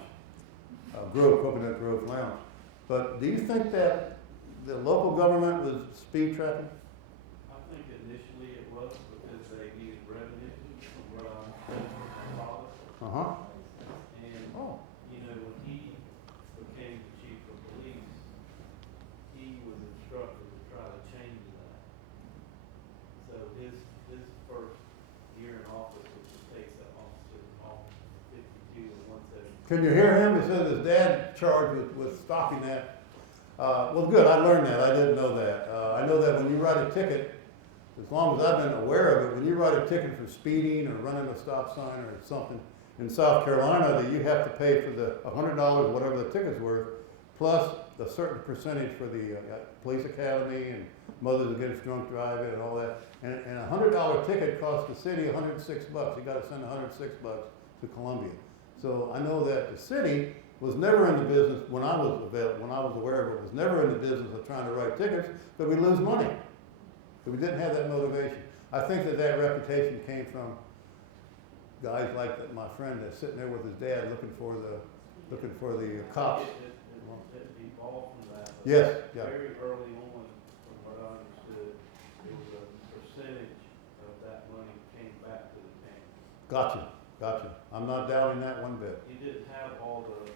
Coconut Grove Lounge. But do you think that the local government was speed trapping? I think initially it was because they needed revenue from what I'm saying from my father. Uh-huh. And, Oh. you know, when he became the chief of police, he was instructed to try to change that. So his first year in office was to take that officer off 52 to 170. Can you hear him? He said his dad charged with stopping that. Well, good, I learned that. I didn't know that. I know that when you write a ticket, as long as I've been aware of it, when you write a ticket for speeding or running a stop sign or something in South Carolina, that you have to pay for the $100, whatever the ticket's worth, plus a certain percentage for the police academy and Mothers Against Drunk Driving and all that. And a $100 ticket costs the city $106. You got to send $106 to Columbia. So I know that the city was never in the business, when I was aware of it, was never in the business of trying to write tickets, but we lose money. So we didn't have that motivation. I think that reputation came from guys like my friend that's sitting there with his dad looking for the cops. It evolved from that. But Yes, yeah. very early on, from what I understood, it was a percentage of that money came back to the town. Gotcha. I'm not doubting that one bit. You didn't have all the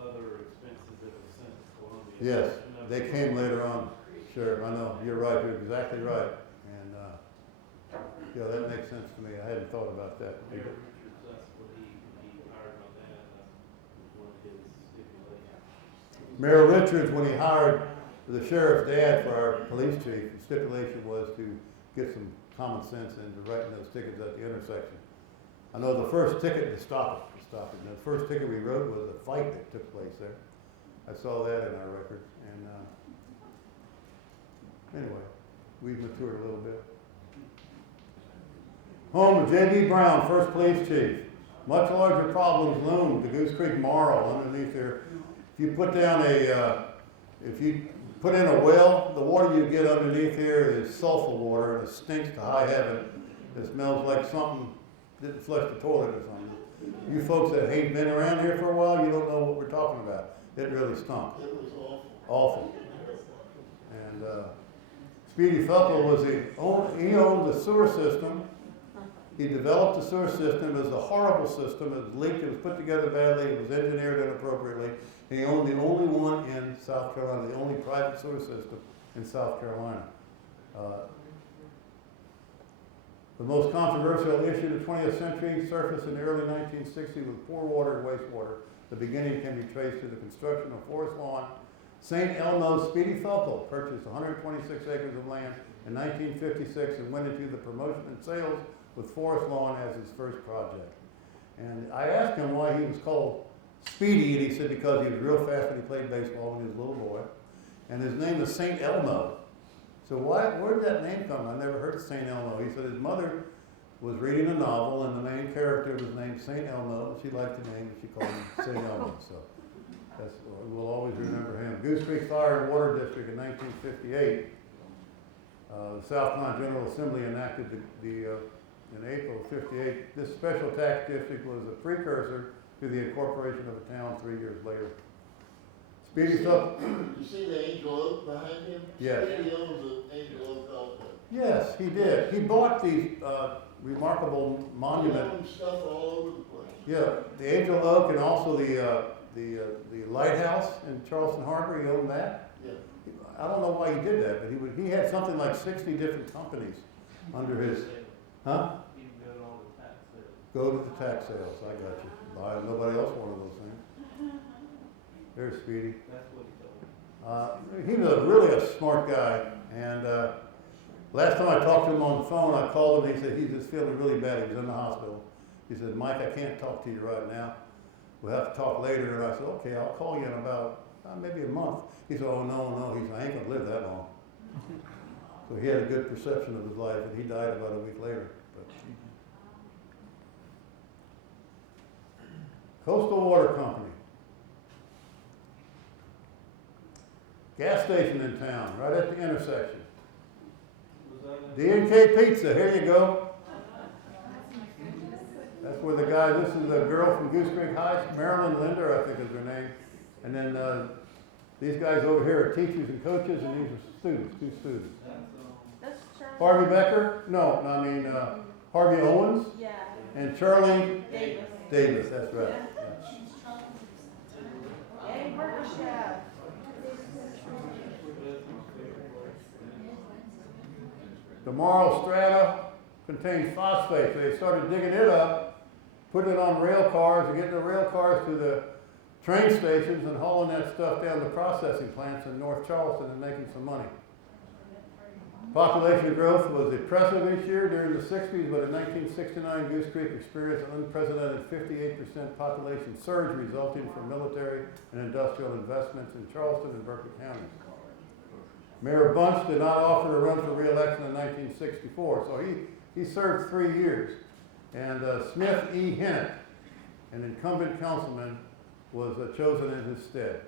other expenses that were sent to Columbia. Yes, You know, they came later on. Sure, I know, you're right, you're exactly right. And, yeah, that makes sense to me. I hadn't thought about that. Mayor Richards, that's what he hired my dad, that was one of his stipulations. Mayor Richards, when he hired the sheriff's dad for our police chief, the stipulation was to get some common sense into writing those tickets at the intersection. I know the first ticket to stop it. And the first ticket we wrote was a fight that took place there. I saw that in our records. And anyway, we've matured a little bit. Home of J.D. Brown, first police chief. Much larger problems loom. The Goose Creek Marl underneath there. If you put down if you put in a well, the water you get underneath here is sulfur water, and it stinks to high heaven. It smells like something didn't flush the toilet or something. You folks that ain't been around here for a while, you don't know what we're talking about. It really stunk. It was awful. Awful. And Speedy Felkel he owned the sewer system. He developed the sewer system. It was a horrible system. It was leaked. It was put together badly. It was engineered inappropriately. He owned the only one in South Carolina, the only private sewer system in South Carolina. The most controversial issue of the 20th century surfaced in the early 1960s with poor water and wastewater. The beginning can be traced to the construction of Forest Lawn. St. Elmo's Speedy Felkel purchased 126 acres of land in 1956 and went into the promotion and sales with Forest Lawn as his first project. And I asked him why he was called Speedy, and he said because he was real fast when he played baseball when he was a little boy. And his name is St. Elmo. So where did that name come? I never heard of St. Elmo. He said his mother was reading a novel, and the main character was named St. Elmo. She liked the name, and she called him St. Elmo. So That's, we'll always remember him. Goose Creek Fire and Water District in 1958. The South Carolina General Assembly enacted in April of '58. This special tax district was a precursor to the incorporation of the town 3 years later. Speedy up. You see the Angel Oak behind him? Yes. He owns an Angel Oak also. Yes, he did. He bought these remarkable He monument. owns stuff all over the place. Yeah, the Angel Oak and also the lighthouse in Charleston Harbor. He owned that. Yeah. I don't know why he did that, but he had something like 60 different companies under his. Huh? You can go to all the tax sales. Go to the tax sales. I got you. Nobody else wanted those things. There's Speedy. That's what he told me. He was really a smart guy, and last time I talked to him on the phone, I called him and he said he's just feeling really bad. He was in the hospital. He said, Mike, I can't talk to you right now. We'll have to talk later. And I said, okay, I'll call you in about maybe a month. He said, oh, no. He said, I ain't gonna live that long. So he had a good perception of his life, and he died about a week later. But Coastal Water Company. Gas station in town, right at the intersection. Was that D&K Pizza, here you go. That's where the guy, this is a girl from Goose Creek High, Marilyn Linder, I think is her name. And then these guys over here are teachers and coaches, and these are students, 2 students. That's Charlie. Harvey Becker, Harvey Owens, Yeah. and Charlie Davis. Davis, that's right. Yay, burger chef. The Marl Strata contains phosphate, so they started digging it up, putting it on rail cars, and getting the rail cars to the train stations and hauling that stuff down to processing plants in North Charleston and making some money. Population growth was impressive each year during the 60s, but in 1969, Goose Creek experienced an unprecedented 58% population surge resulting from military and industrial investments in Charleston and Berkeley counties. Mayor Bunch did not offer to run for re-election in 1964, so he served 3 years. And Smith E. Hennett, an incumbent councilman, was chosen in his stead.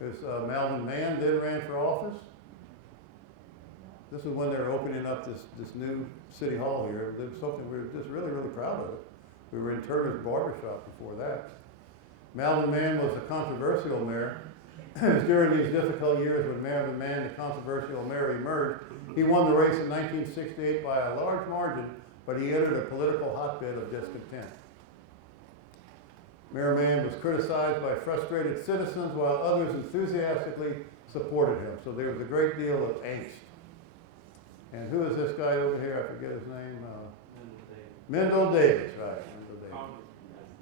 There's Malvin Mann then ran for office. This is when they were opening up this new city hall here. It was something we were just really, really proud of it. We were in Turner's Barbershop before that. Malvin Mann was a controversial mayor. It was during these difficult years when Malvin Mann, the controversial mayor, emerged. He won the race in 1968 by a large margin, but he entered a political hotbed of discontent. Mayor Mann was criticized by frustrated citizens while others enthusiastically supported him. So there was a great deal of angst. And who is this guy over here? I forget his name. Mendel Davis, right. Mendel Davis.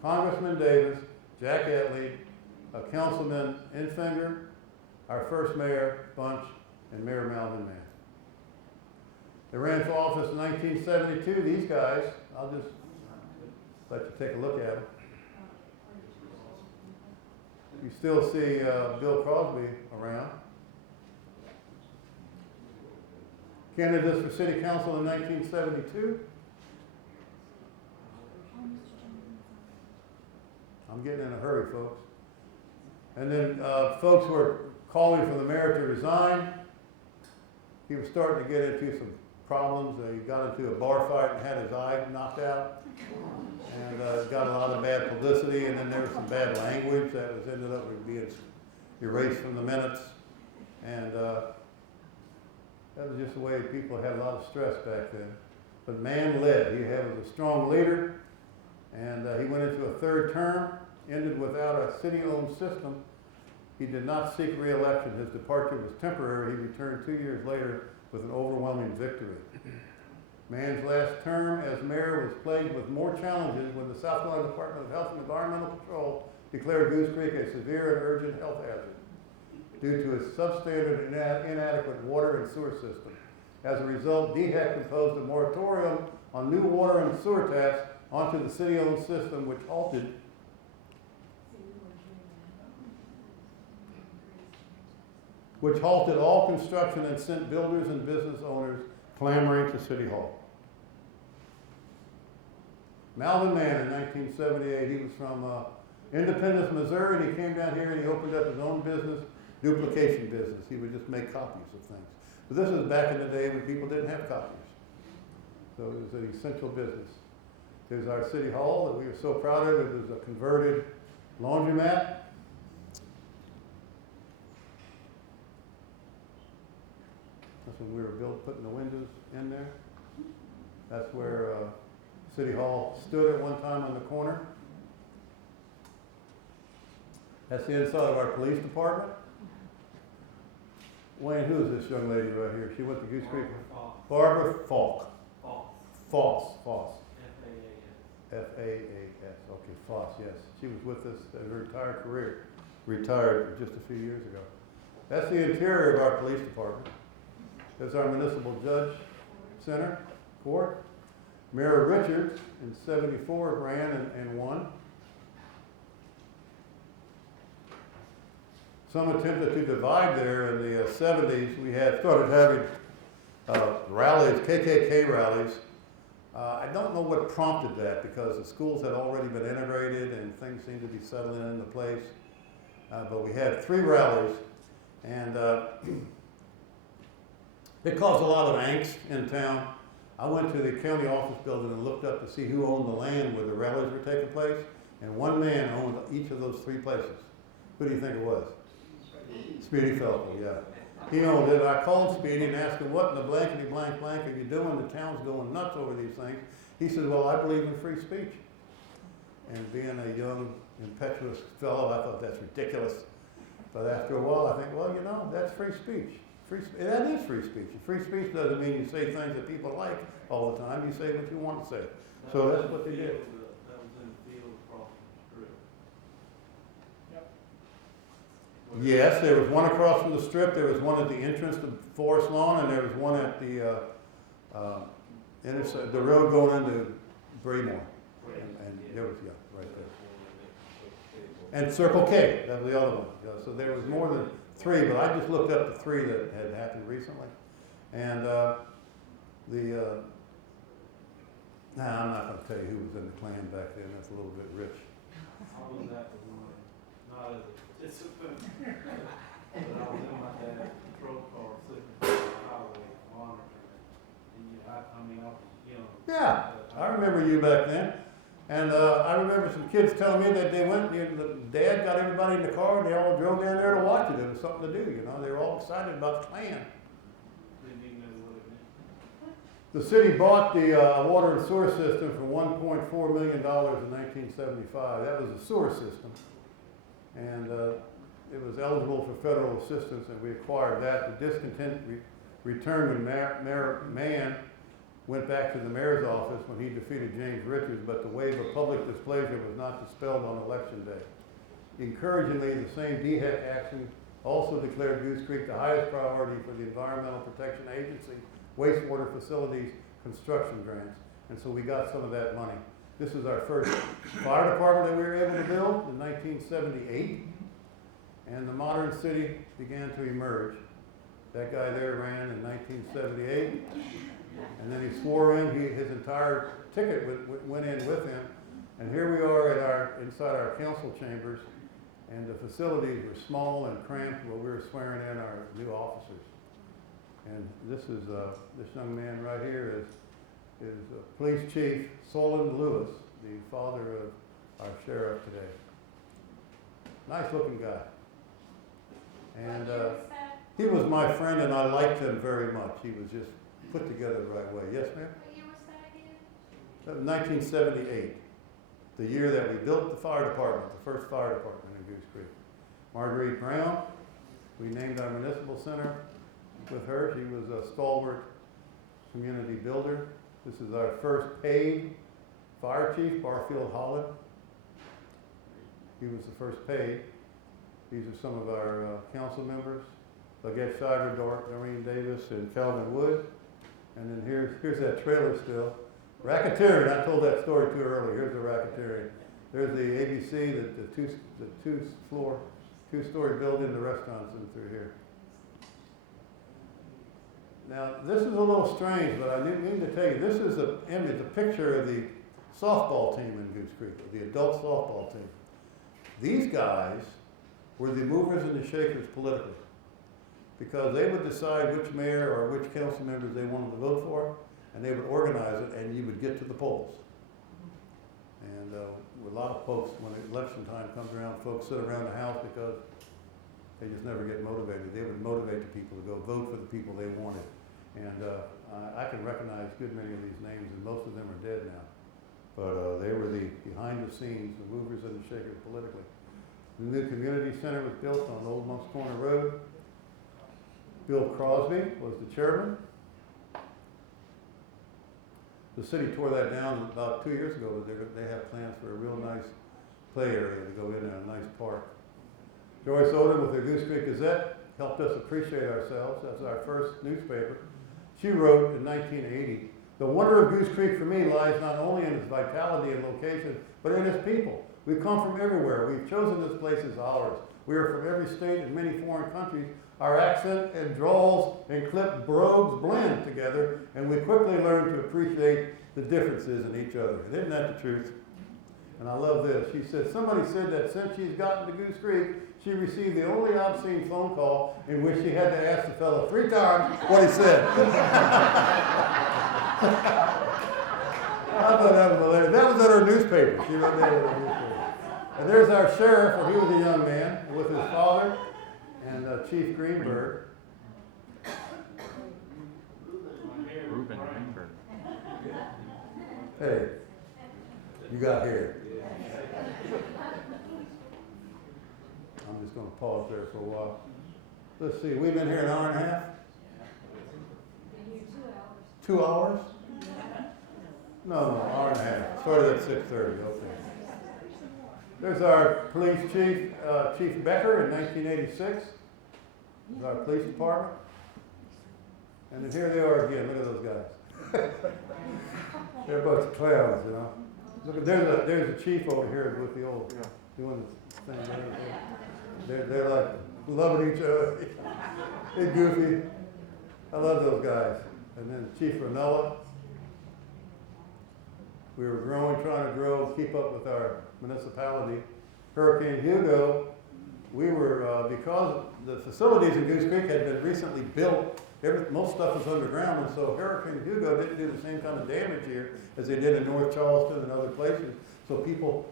Congressman Davis, Jack Etley, Councilman Infinger, our first mayor, Bunch, and Mayor Malvin Mann. They ran for office in 1972. These guys, I'll just let you take a look at them. You still see Bill Crosby around. Candidates for city council in 1972. I'm getting in a hurry, folks. And then folks were calling for the mayor to resign. He was starting to get into some problems. He got into a bar fight and had his eye knocked out. And got a lot of bad publicity, and then there was some bad language that was ended up being erased from the minutes. And that was just the way people had a lot of stress back then. But Mann led. He was a strong leader, and he went into a 3rd term, ended without a city-owned system. He did not seek re-election. His departure was temporary. He returned 2 years later with an overwhelming victory. Mann's last term as mayor was plagued with more challenges when the South Carolina Department of Health and Environmental Control declared Goose Creek a severe and urgent health hazard due to its substandard and inadequate water and sewer system. As a result, DHEC imposed a moratorium on new water and sewer taps onto the city-owned system, which halted all construction and sent builders and business owners clamoring to City Hall. Malvin Man in 1978. He was from Independence, Missouri, and he came down here and he opened up his own business, duplication business. He would just make copies of things. But this was back in the day when people didn't have copiers. So it was an essential business. There's our city hall that we are so proud of. It was a converted laundromat. That's when we were putting the windows in there. That's where City Hall stood at one time on the corner. That's the inside of our police department. Wayne, who is this young lady right here? She went to Goose Creek. Barbara Falk. Foss. F-A-A-S. F-A-A-S. Okay, Foss, yes. She was with us her entire career. Retired just a few years ago. That's the interior of our police department. There's our municipal judge center, court. Mayor Richards in 74 ran and won. Some attempted to divide there in the 70s. We had started having rallies, KKK rallies. I don't know what prompted that because the schools had already been integrated and things seemed to be settling into place. But we had 3 rallies and it caused a lot of angst in town. I went to the county office building and looked up to see who owned the land where the rallies were taking place, and one man owned each of those 3 places. Who do you think it was? Speedy Felton, yeah. He owned it. I called Speedy and asked him, what in the blankety blank blank are you doing? The town's going nuts over these things. He said, well, I believe in free speech. And being a young, impetuous fellow, I thought that's ridiculous. But after a while, I think, well, you know, that's free speech. That is free speech. Free speech doesn't mean you say things that people like all the time. You say what you want to say. So that's what they did. That was in the field across the strip. Yes, there was one across from the strip. There was one at the entrance to Forest Lawn, and there was one at the the road going into Braymore. And there was, yeah, right there. And Circle K, that was the other one. Yeah, so there was more than 3, but I just looked up the 3 that had happened recently. And I'm not going to tell you who was in the Klan back then. That's a little bit rich. I was at the one, not as a participant, but I was in my dad's patrol car sitting on the highway monitoring it. And I mean, I was young. Yeah, I remember you back then. And I remember some kids telling me that they went, the dad got everybody in the car and they all drove down there to watch it. It was something to do, you know. They were all excited about the Klan. Didn't even know what it meant. The city bought the water and sewer system for $1.4 million in 1975. That was a sewer system. And it was eligible for federal assistance, and we acquired that. The discontent returned when Mayor Mann went back to the mayor's office when he defeated James Richards, but the wave of public displeasure was not dispelled on election day. Encouragingly, the same DHEC action also declared Goose Creek the highest priority for the Environmental Protection Agency wastewater facilities construction grants, and so we got some of that money. This is our first fire department that we were able to build in 1978, and the modern city began to emerge. That guy there ran in 1978. And then he swore in, his entire ticket went in with him. And here we are inside our council chambers, and the facilities were small and cramped while we were swearing in our new officers. And this is, this young man right here is Police Chief Solon Lewis, the father of our sheriff today. Nice looking guy. And he was my friend and I liked him very much. He was just put together the right way. Yes, ma'am? What year was that again? That was 1978, the year that we built the fire department, the first fire department in Goose Creek. Marguerite Brown, we named our municipal center with her. She was a stalwart community builder. This is our first paid fire chief, Barfield Holland. He was the first paid. These are some of our council members. Baguette Shiver, Doreen Davis, and Calvin Wood. And then here's that trailer still. Racketeering, I told that story too early. Here's the racketeering. There's the ABC, the two-story building, the restaurant's in through here. Now, this is a little strange, but I didn't mean to tell you. This is an image, a picture of the softball team in Goose Creek, the adult softball team. These guys were the movers and the shakers politically, because they would decide which mayor or which council members they wanted to vote for, and they would organize it, and you would get to the polls. And a lot of folks, when election time comes around, folks sit around the house because they just never get motivated. They would motivate the people to go vote for the people they wanted. And I can recognize a good many of these names, and most of them are dead now. But they were the behind the scenes, the movers and the shakers politically. The new community center was built on Old Monk's Corner Road. Bill Crosby was the chairman. The city tore that down about 2 years ago, but they have plans for a real nice play area to go in and a nice park. Joyce Odom with the Goose Creek Gazette helped us appreciate ourselves. That's our first newspaper. She wrote in 1980, "The wonder of Goose Creek for me lies not only in its vitality and location, but in its people. We've come from everywhere. We've chosen this place as ours. We are from every state and many foreign countries. Our accent and drawls and clipped brogues blend together, and we quickly learn to appreciate the differences in each other." And isn't that the truth? And I love this. She said, somebody said that since she's gotten to Goose Creek, she received the only obscene phone call in which she had to ask the fellow 3 times what he said. I thought that was hilarious. That was in her newspaper. She wrote that in her newspaper. And there's our sheriff, and he was a young man with his father and Chief Greenberg. Reuben Greenberg. Hey, you got hair. I'm just going to pause there for a while. Let's see, we've been here an hour and a half? Been here 2 hours. 2 hours? No, hour and a half. Started at 6:30, okay. There's our police chief, Chief Becker in 1986. This is our police department. And then here they are again, look at those guys. They're a bunch of clowns, you know. Look at, there's a chief over here with the old, doing the thing. They're like loving each other. They're goofy. I love those guys. And then Chief Ranella. We were growing, trying to grow, keep up with our municipality. Hurricane Hugo, we were, because the facilities in Goose Creek had been recently built, most stuff was underground, and so Hurricane Hugo didn't do the same kind of damage here as they did in North Charleston and other places. So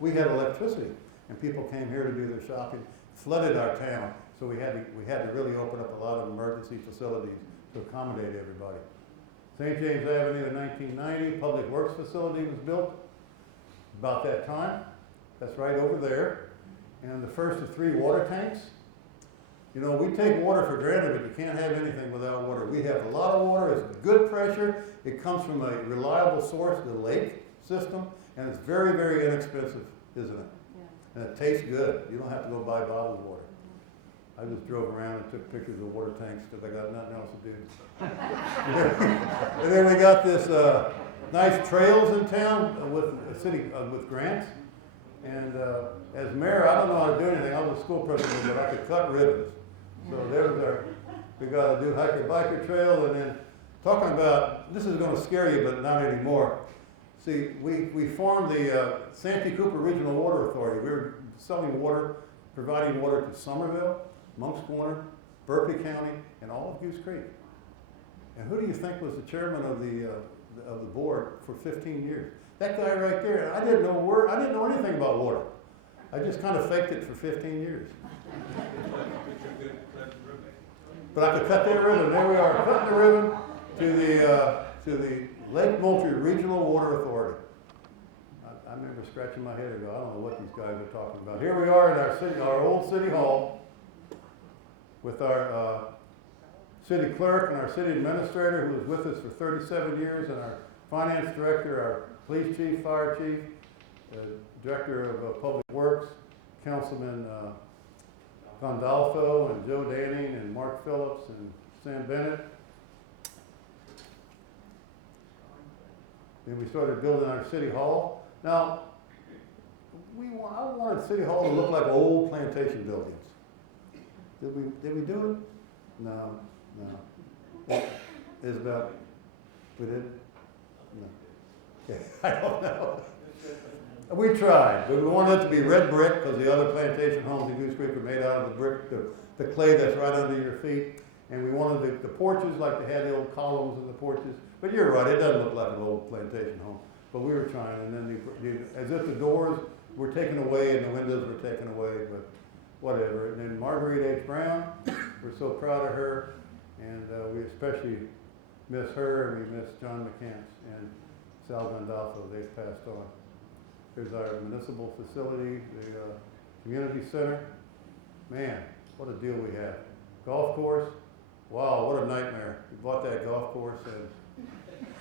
we had electricity, and people came here to do their shopping, flooded our town, so we had to really open up a lot of emergency facilities to accommodate everybody. St. James Avenue in 1990, Public Works facility was built about that time. That's right over there. And the first of 3 water tanks. You know, we take water for granted, but you can't have anything without water. We have a lot of water, it's good pressure, it comes from a reliable source, the lake system, and it's very, very inexpensive, isn't it? Yeah. And it tastes good. You don't have to go buy bottled water. I just drove around and took pictures of water tanks because I got nothing else to do. And then we got this nice trails in town with a city with grants. And as mayor, I don't know how to do anything. I was a school principal, but I could cut ribbons. So there's we got to do hiker biker trail, and then talking about, this is going to scare you, but not anymore. See, we formed the Santee Cooper Regional Water Authority. We were selling water, providing water to Somerville, Monk's Corner, Berkeley County, and all of Goose Creek. And who do you think was the chairman of the board for 15 years? That guy right there. I didn't know anything about water. I just kind of faked it for 15 years. But I could cut that ribbon. There we are, cutting the ribbon to the Lake Moultrie Regional Water Authority. I remember scratching my head and go, I don't know what these guys are talking about. Here we are in our old city hall with our city clerk and our city administrator who was with us for 37 years, and our finance director, our police chief, fire chief, director of public works, Councilman Gondolfo and Joe Danning and Mark Phillips and Sam Bennett. Then we started building our city hall. Now, I wanted City Hall to look like old plantation buildings. Did we do it? No. Isabel, we did? No. Okay. I don't know. We tried, but we wanted it to be red brick because the other plantation homes in Goose Creek are made out of the brick, the clay that's right under your feet. And we wanted the porches like they had the old columns in the porches. But you're right, it doesn't look like an old plantation home. But we were trying, and then as if the doors were taken away and the windows were taken away, but whatever. And then Marguerite H. Brown, we're so proud of her, and we especially miss her, and we miss John McCants and Sal Gandolfo. They've passed on. There's our municipal facility, the community center. Man, what a deal we have. Golf course. Wow, what a nightmare. We bought that golf course, and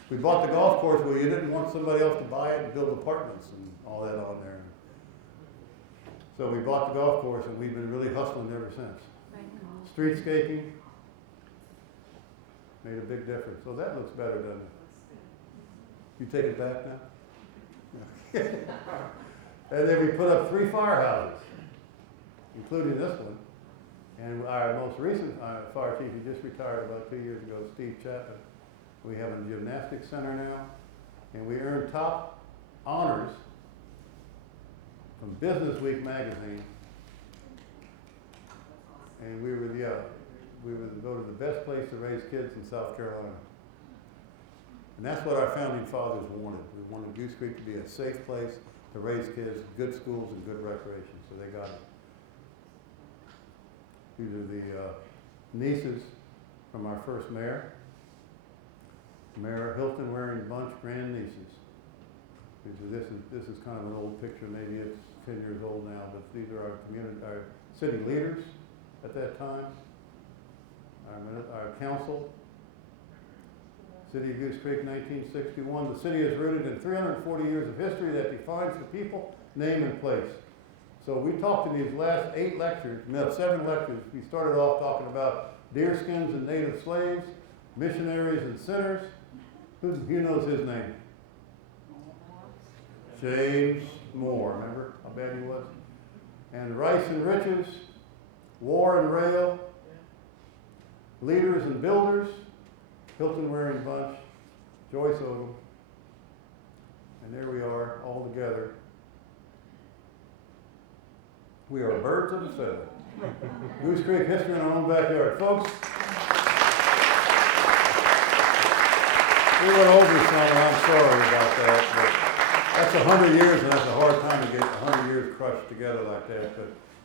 we bought the golf course where you didn't want somebody else to buy it and build apartments and all that on there. So we bought the golf course, and we've been really hustling ever since. Streetscaping made a big difference. So that looks better, doesn't it? You take it back now? And then we put up 3 firehouses, including this one. And our most recent fire chief, he just retired about 2 years ago, Steve Chapman. We have a gymnastics center now, and we earned top honors from Business Week magazine. And we were voted the best place to raise kids in South Carolina. And that's what our founding fathers wanted. We wanted Goose Creek to be a safe place to raise kids, good schools, and good recreation. So they got it. These are the nieces from our first mayor, Mayor Hilton Waring Bunch, grandnieces. This is kind of an old picture. Maybe it's 10 years old now, but these are our city leaders at that time, our council. City of Goose Creek, 1961. The city is rooted in 340 years of history that defines the people, name, and place. So we talked in these last 7 lectures. We started off talking about deerskins and native slaves, missionaries and sinners. Who knows his name? James Moore. Remember how bad he was? And rice and riches, war and rail, leaders and builders, Hilton Waring Bunch, Joyce Odom, and there we are all together. We are birds of a feather. Goose Creek history in our own backyard. Folks, we went over some, I'm sorry about that, but that's 100 years, and that's a hard time to get 100 years crushed together like that.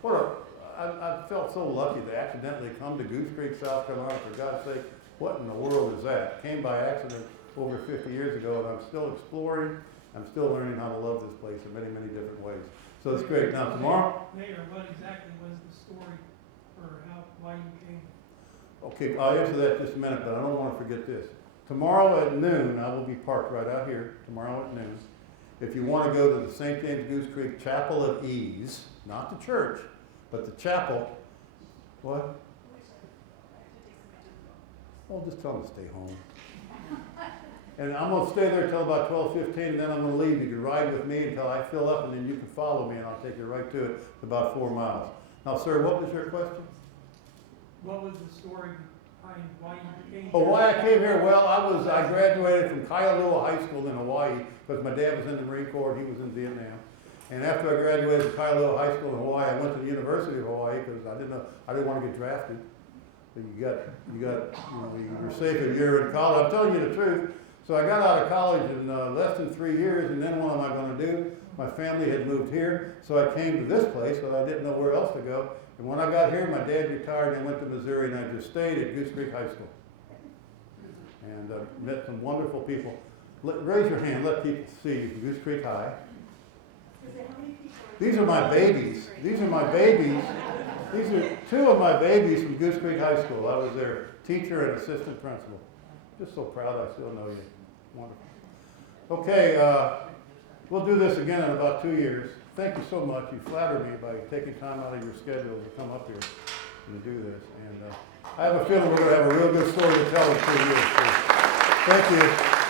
But I felt so lucky to accidentally come to Goose Creek, South Carolina, for God's sake. What in the world is that? Came by accident over 50 years ago, and I'm still exploring. I'm still learning how to love this place in many, many different ways. So it's great. Now tomorrow. Mayor, what exactly was the story for why you came? Okay, I'll answer that in just a minute, but I don't want to forget this. Tomorrow at noon, I will be parked right out here. Tomorrow at noon. If you want to go to the St. James Goose Creek Chapel of Ease, not the church, but the chapel. What? Oh, just tell them to stay home. And I'm going to stay there till about 12:15, and then I'm going to leave. You can ride with me until I fill up, and then you can follow me, and I'll take you right to it. It's about 4 miles. Now, sir, what was your question? What was the story behind why you came? Oh, why I came here? Well, I graduated from Kailua High School in Hawaii because my dad was in the Marine Corps and he was in Vietnam. And after I graduated from Kailua High School in Hawaii, I went to the University of Hawaii because I didn't want to get drafted. But you're safe if you're in college. I'm telling you the truth. So I got out of college in less than 3 years, and then what am I going to do? My family had moved here, so I came to this place, but I didn't know where else to go. And when I got here, my dad retired and I went to Missouri, and I just stayed at Goose Creek High School. And met some wonderful people. Raise your hand, let people see you. Goose Creek High. These are my babies. These are my babies. These are 2 of my babies from Goose Creek High School. I was their teacher and assistant principal. Just so proud I still know you. Wonderful. Okay, we'll do this again in about 2 years. Thank you so much. You flatter me by taking time out of your schedule to come up here and do this. And I have a feeling we're going to have a real good story to tell in 2 years. So, thank you.